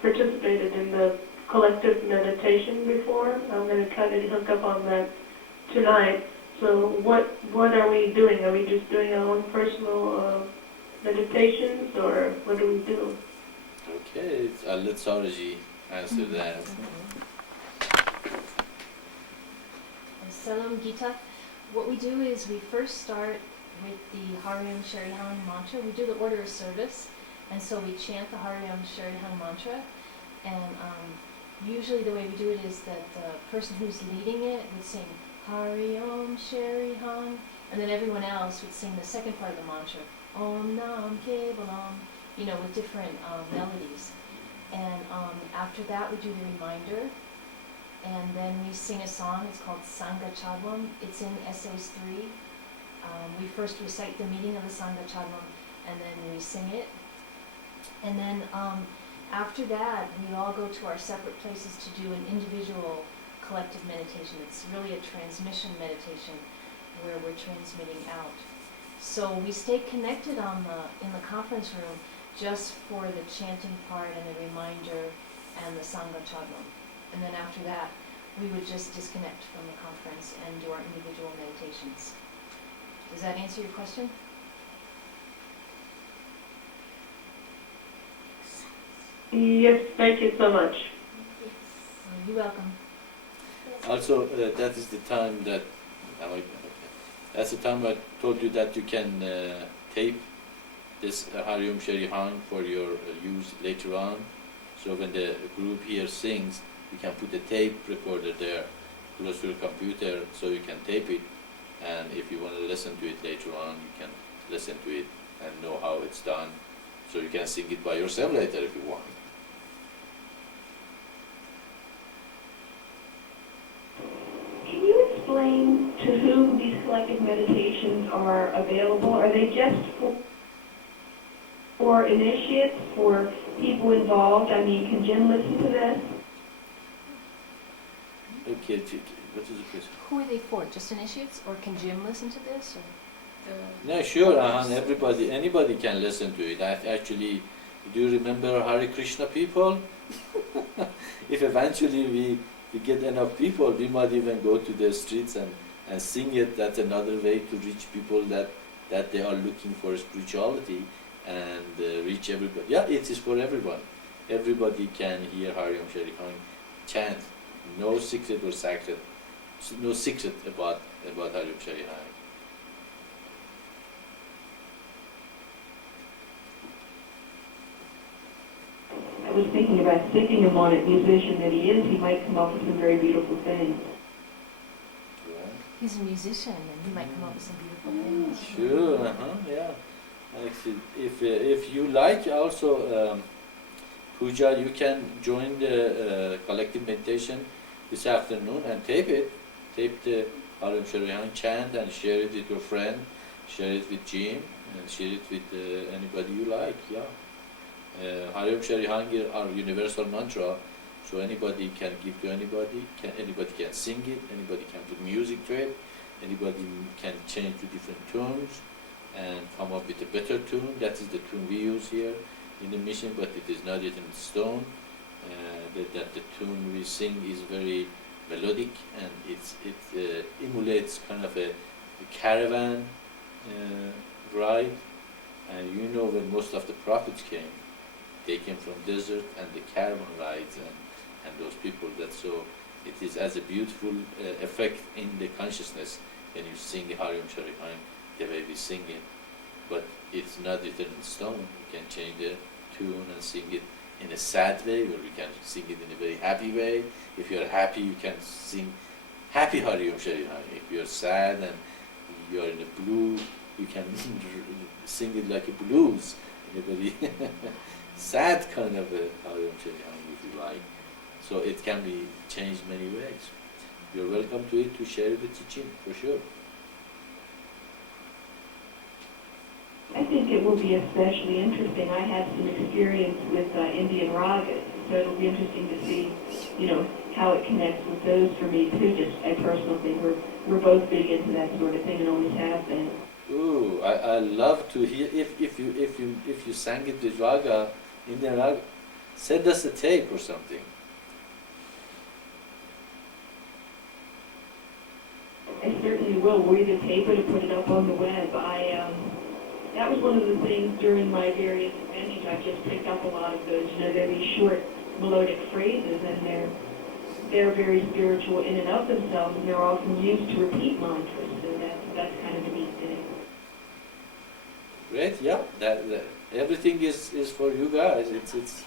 participated in the collective meditation before. I'm going to kind of hook up on that tonight. So what are we doing? Are we just doing our own personal meditations, or what do we do? Okay, I'll let Saraji answer that. Salam Gita. What we do is we first start with the Hariam Shariham mantra. We do the order of service, and so we chant the Hariam Shariham mantra. And usually the way we do it is that the person who's leading it would sing Hariam Shariham, and then everyone else would sing the second part of the mantra, Om Nam Kevalam, with different melodies. And after that we do the reminder, and then we sing a song. It's called Sangha Chadlam. It's in Essays 3. We first recite the meaning of the Sangha Chadlam, and then we sing it. And then after that, we all go to our separate places to do an individual collective meditation. It's really a transmission meditation where we're transmitting out. So we stay connected in the conference room just for the chanting part and the reminder and the Sangha Chadlam. And then after that, we would just disconnect from the conference and do our individual meditations. Does that answer your question? Yes, thank you so much. You're welcome. Also, that is the time that that's the time I told you that you can tape this Hariom Sharihan for your use later on. So when the group here sings, you can put a tape recorder there close to the computer, so you can tape it. And if you want to listen to it later on, you can listen to it and know how it's done. So you can sing it by yourself later if you want. Can you explain to whom these collective meditations are available? Are they just for initiates, for people involved? I mean, can Jim listen to this? Okay, what is the question? Who are they for? Just initiates, or can Jim listen to this? Or? No, sure, anybody can listen to it. Actually, do you remember Hare Krishna people? If eventually we get enough people, we might even go to the streets and sing it. That's another way to reach people that they are looking for spirituality and reach everybody. Yeah, it is for everyone. Everybody can hear Hariom Sharikhan chant. No secret or sacred. No secret about Hariom Sharikhan. was thinking about sticking him on it, musician that he is, he might come up with some very beautiful things. He's a musician, and he might come up with some beautiful things. Sure, yeah. Actually, if you like also puja, you can join the collective meditation this afternoon and tape it. Tape the Harim Sharihan chant and share it with your friend, share it with Jim, and share it with anybody you like. Yeah. Harim Sharihan is our universal mantra, so anybody can give to anybody. Anybody can sing it. Anybody can put music to it. Anybody can change to different tunes and come up with a better tune. That is the tune we use here in the mission, but it is not yet in stone. That the tune we sing is very melodic, and it emulates kind of a caravan ride. And you know, when most of the prophets came, they came from desert and the caravan rides and those people. That so it is as a beautiful effect in the consciousness when you sing the Harim Sharihan the way we sing it. But it's not written in stone. You can change the tune and sing it in a sad way, or you can sing it in a very happy way. If you're happy, you can sing happy Harim Sharihan. If you're sad and you're in a blue, you can sing it like a blues, in a very sad kind of a Harim Sharihan, if you like. So it can be changed many ways. You're welcome to it, to share it with Chichin, for sure. I think it will be especially interesting. I had some experience with Indian ragas, so it'll be interesting to see, how it connects with those for me too. Just a personal thing. We're both big into that sort of thing and always have been. Ooh, I love to hear if you sang it with raga, Indian raga, send us a tape or something. I certainly will. We'll either tape it or put it up on the web. That was one of the things during my various adventures. I just picked up a lot of those. They're these short melodic phrases, and they're very spiritual in and of themselves, and they're often used to repeat mantras. So that's kind of a neat thing. Great, yeah. That everything is for you guys. It's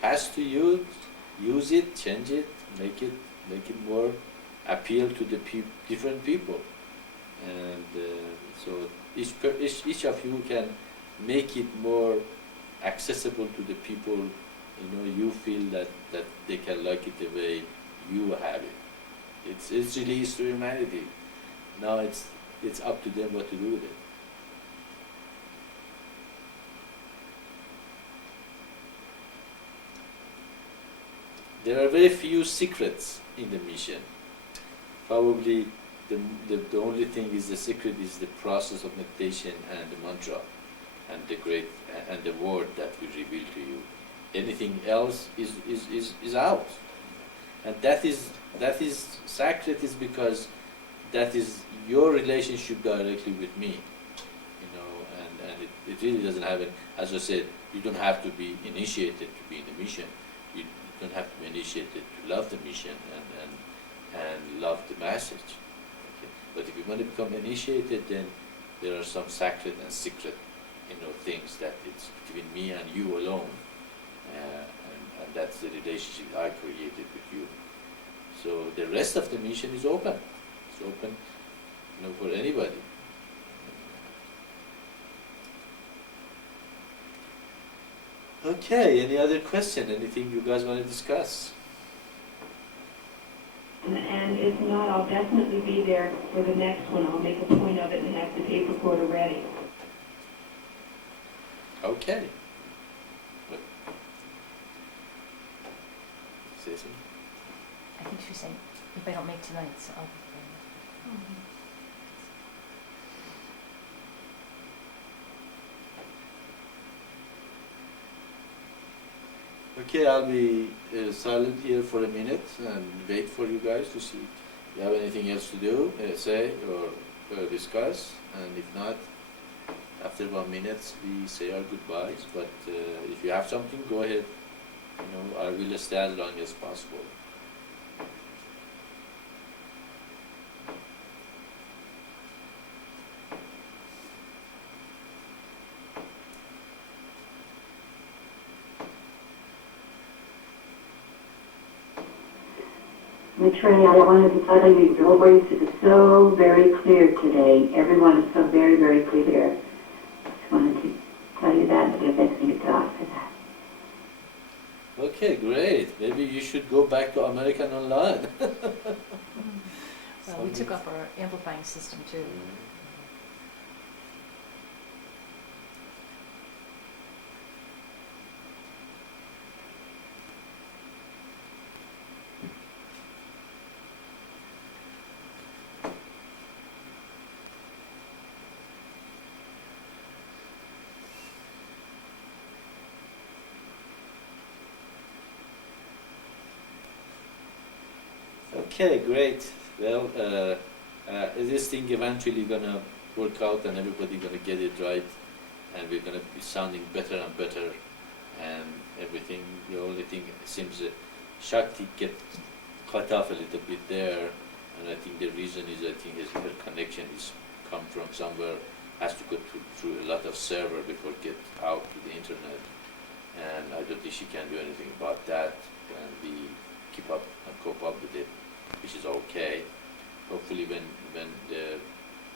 passed to you. Use it, change it, make it more appeal to the different people, and so each of you can make it more accessible to the people. You feel that they can like it the way you have it. It's released to humanity. Now it's up to them what to do with it. There are very few secrets in the mission. Probably the only thing is the secret is the process of meditation and the mantra and the word that we reveal to you. Anything else is out. And that is sacred is because that is your relationship directly with me. And it really doesn't have it. As I said, you don't have to be initiated to be in the mission. You don't have to be initiated to love the mission and love the message. Okay? But if you want to become initiated, then there are some sacred and secret, things that it's between me and you alone, and that's the relationship I created with you. So the rest of the mission is open. It's open, for anybody. Okay. Any other question? Anything you guys want to discuss? And if not, I'll definitely be there for the next one. I'll make a point of it and have the tape recorder ready. Okay. What? Say something? I think she's saying, if I don't make tonight, so I'll be Okay, I'll be silent here for a minute and wait for you guys to see if you have anything else to do, say or discuss. And if not, after 1 minute we say our goodbyes. But if you have something, go ahead. I will stay as long as possible. Maitreya, I wanted to tell you your voice is so very clear today. Everyone is so very, very clear. Just wanted to tell you that and give thanks to God for that. Okay, great. Maybe you should go back to American Online. Well, we took up our amplifying system too. Okay, great. Well, this thing eventually gonna work out, and everybody gonna get it right, and we're gonna be sounding better and better, and everything. The only thing seems Shakti get cut off a little bit there, and I think the reason is I think her connection is come from somewhere, has to go through a lot of server before get out to the internet, and I don't think she can do anything about that, and we keep up and cope up with it, which is okay. Hopefully when the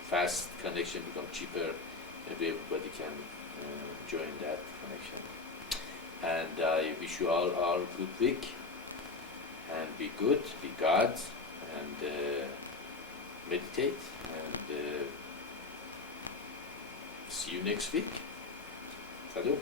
fast connection becomes cheaper, maybe everybody can join that connection. And I wish you all a good week, and be good, be God, and meditate, and see you next week. Salut.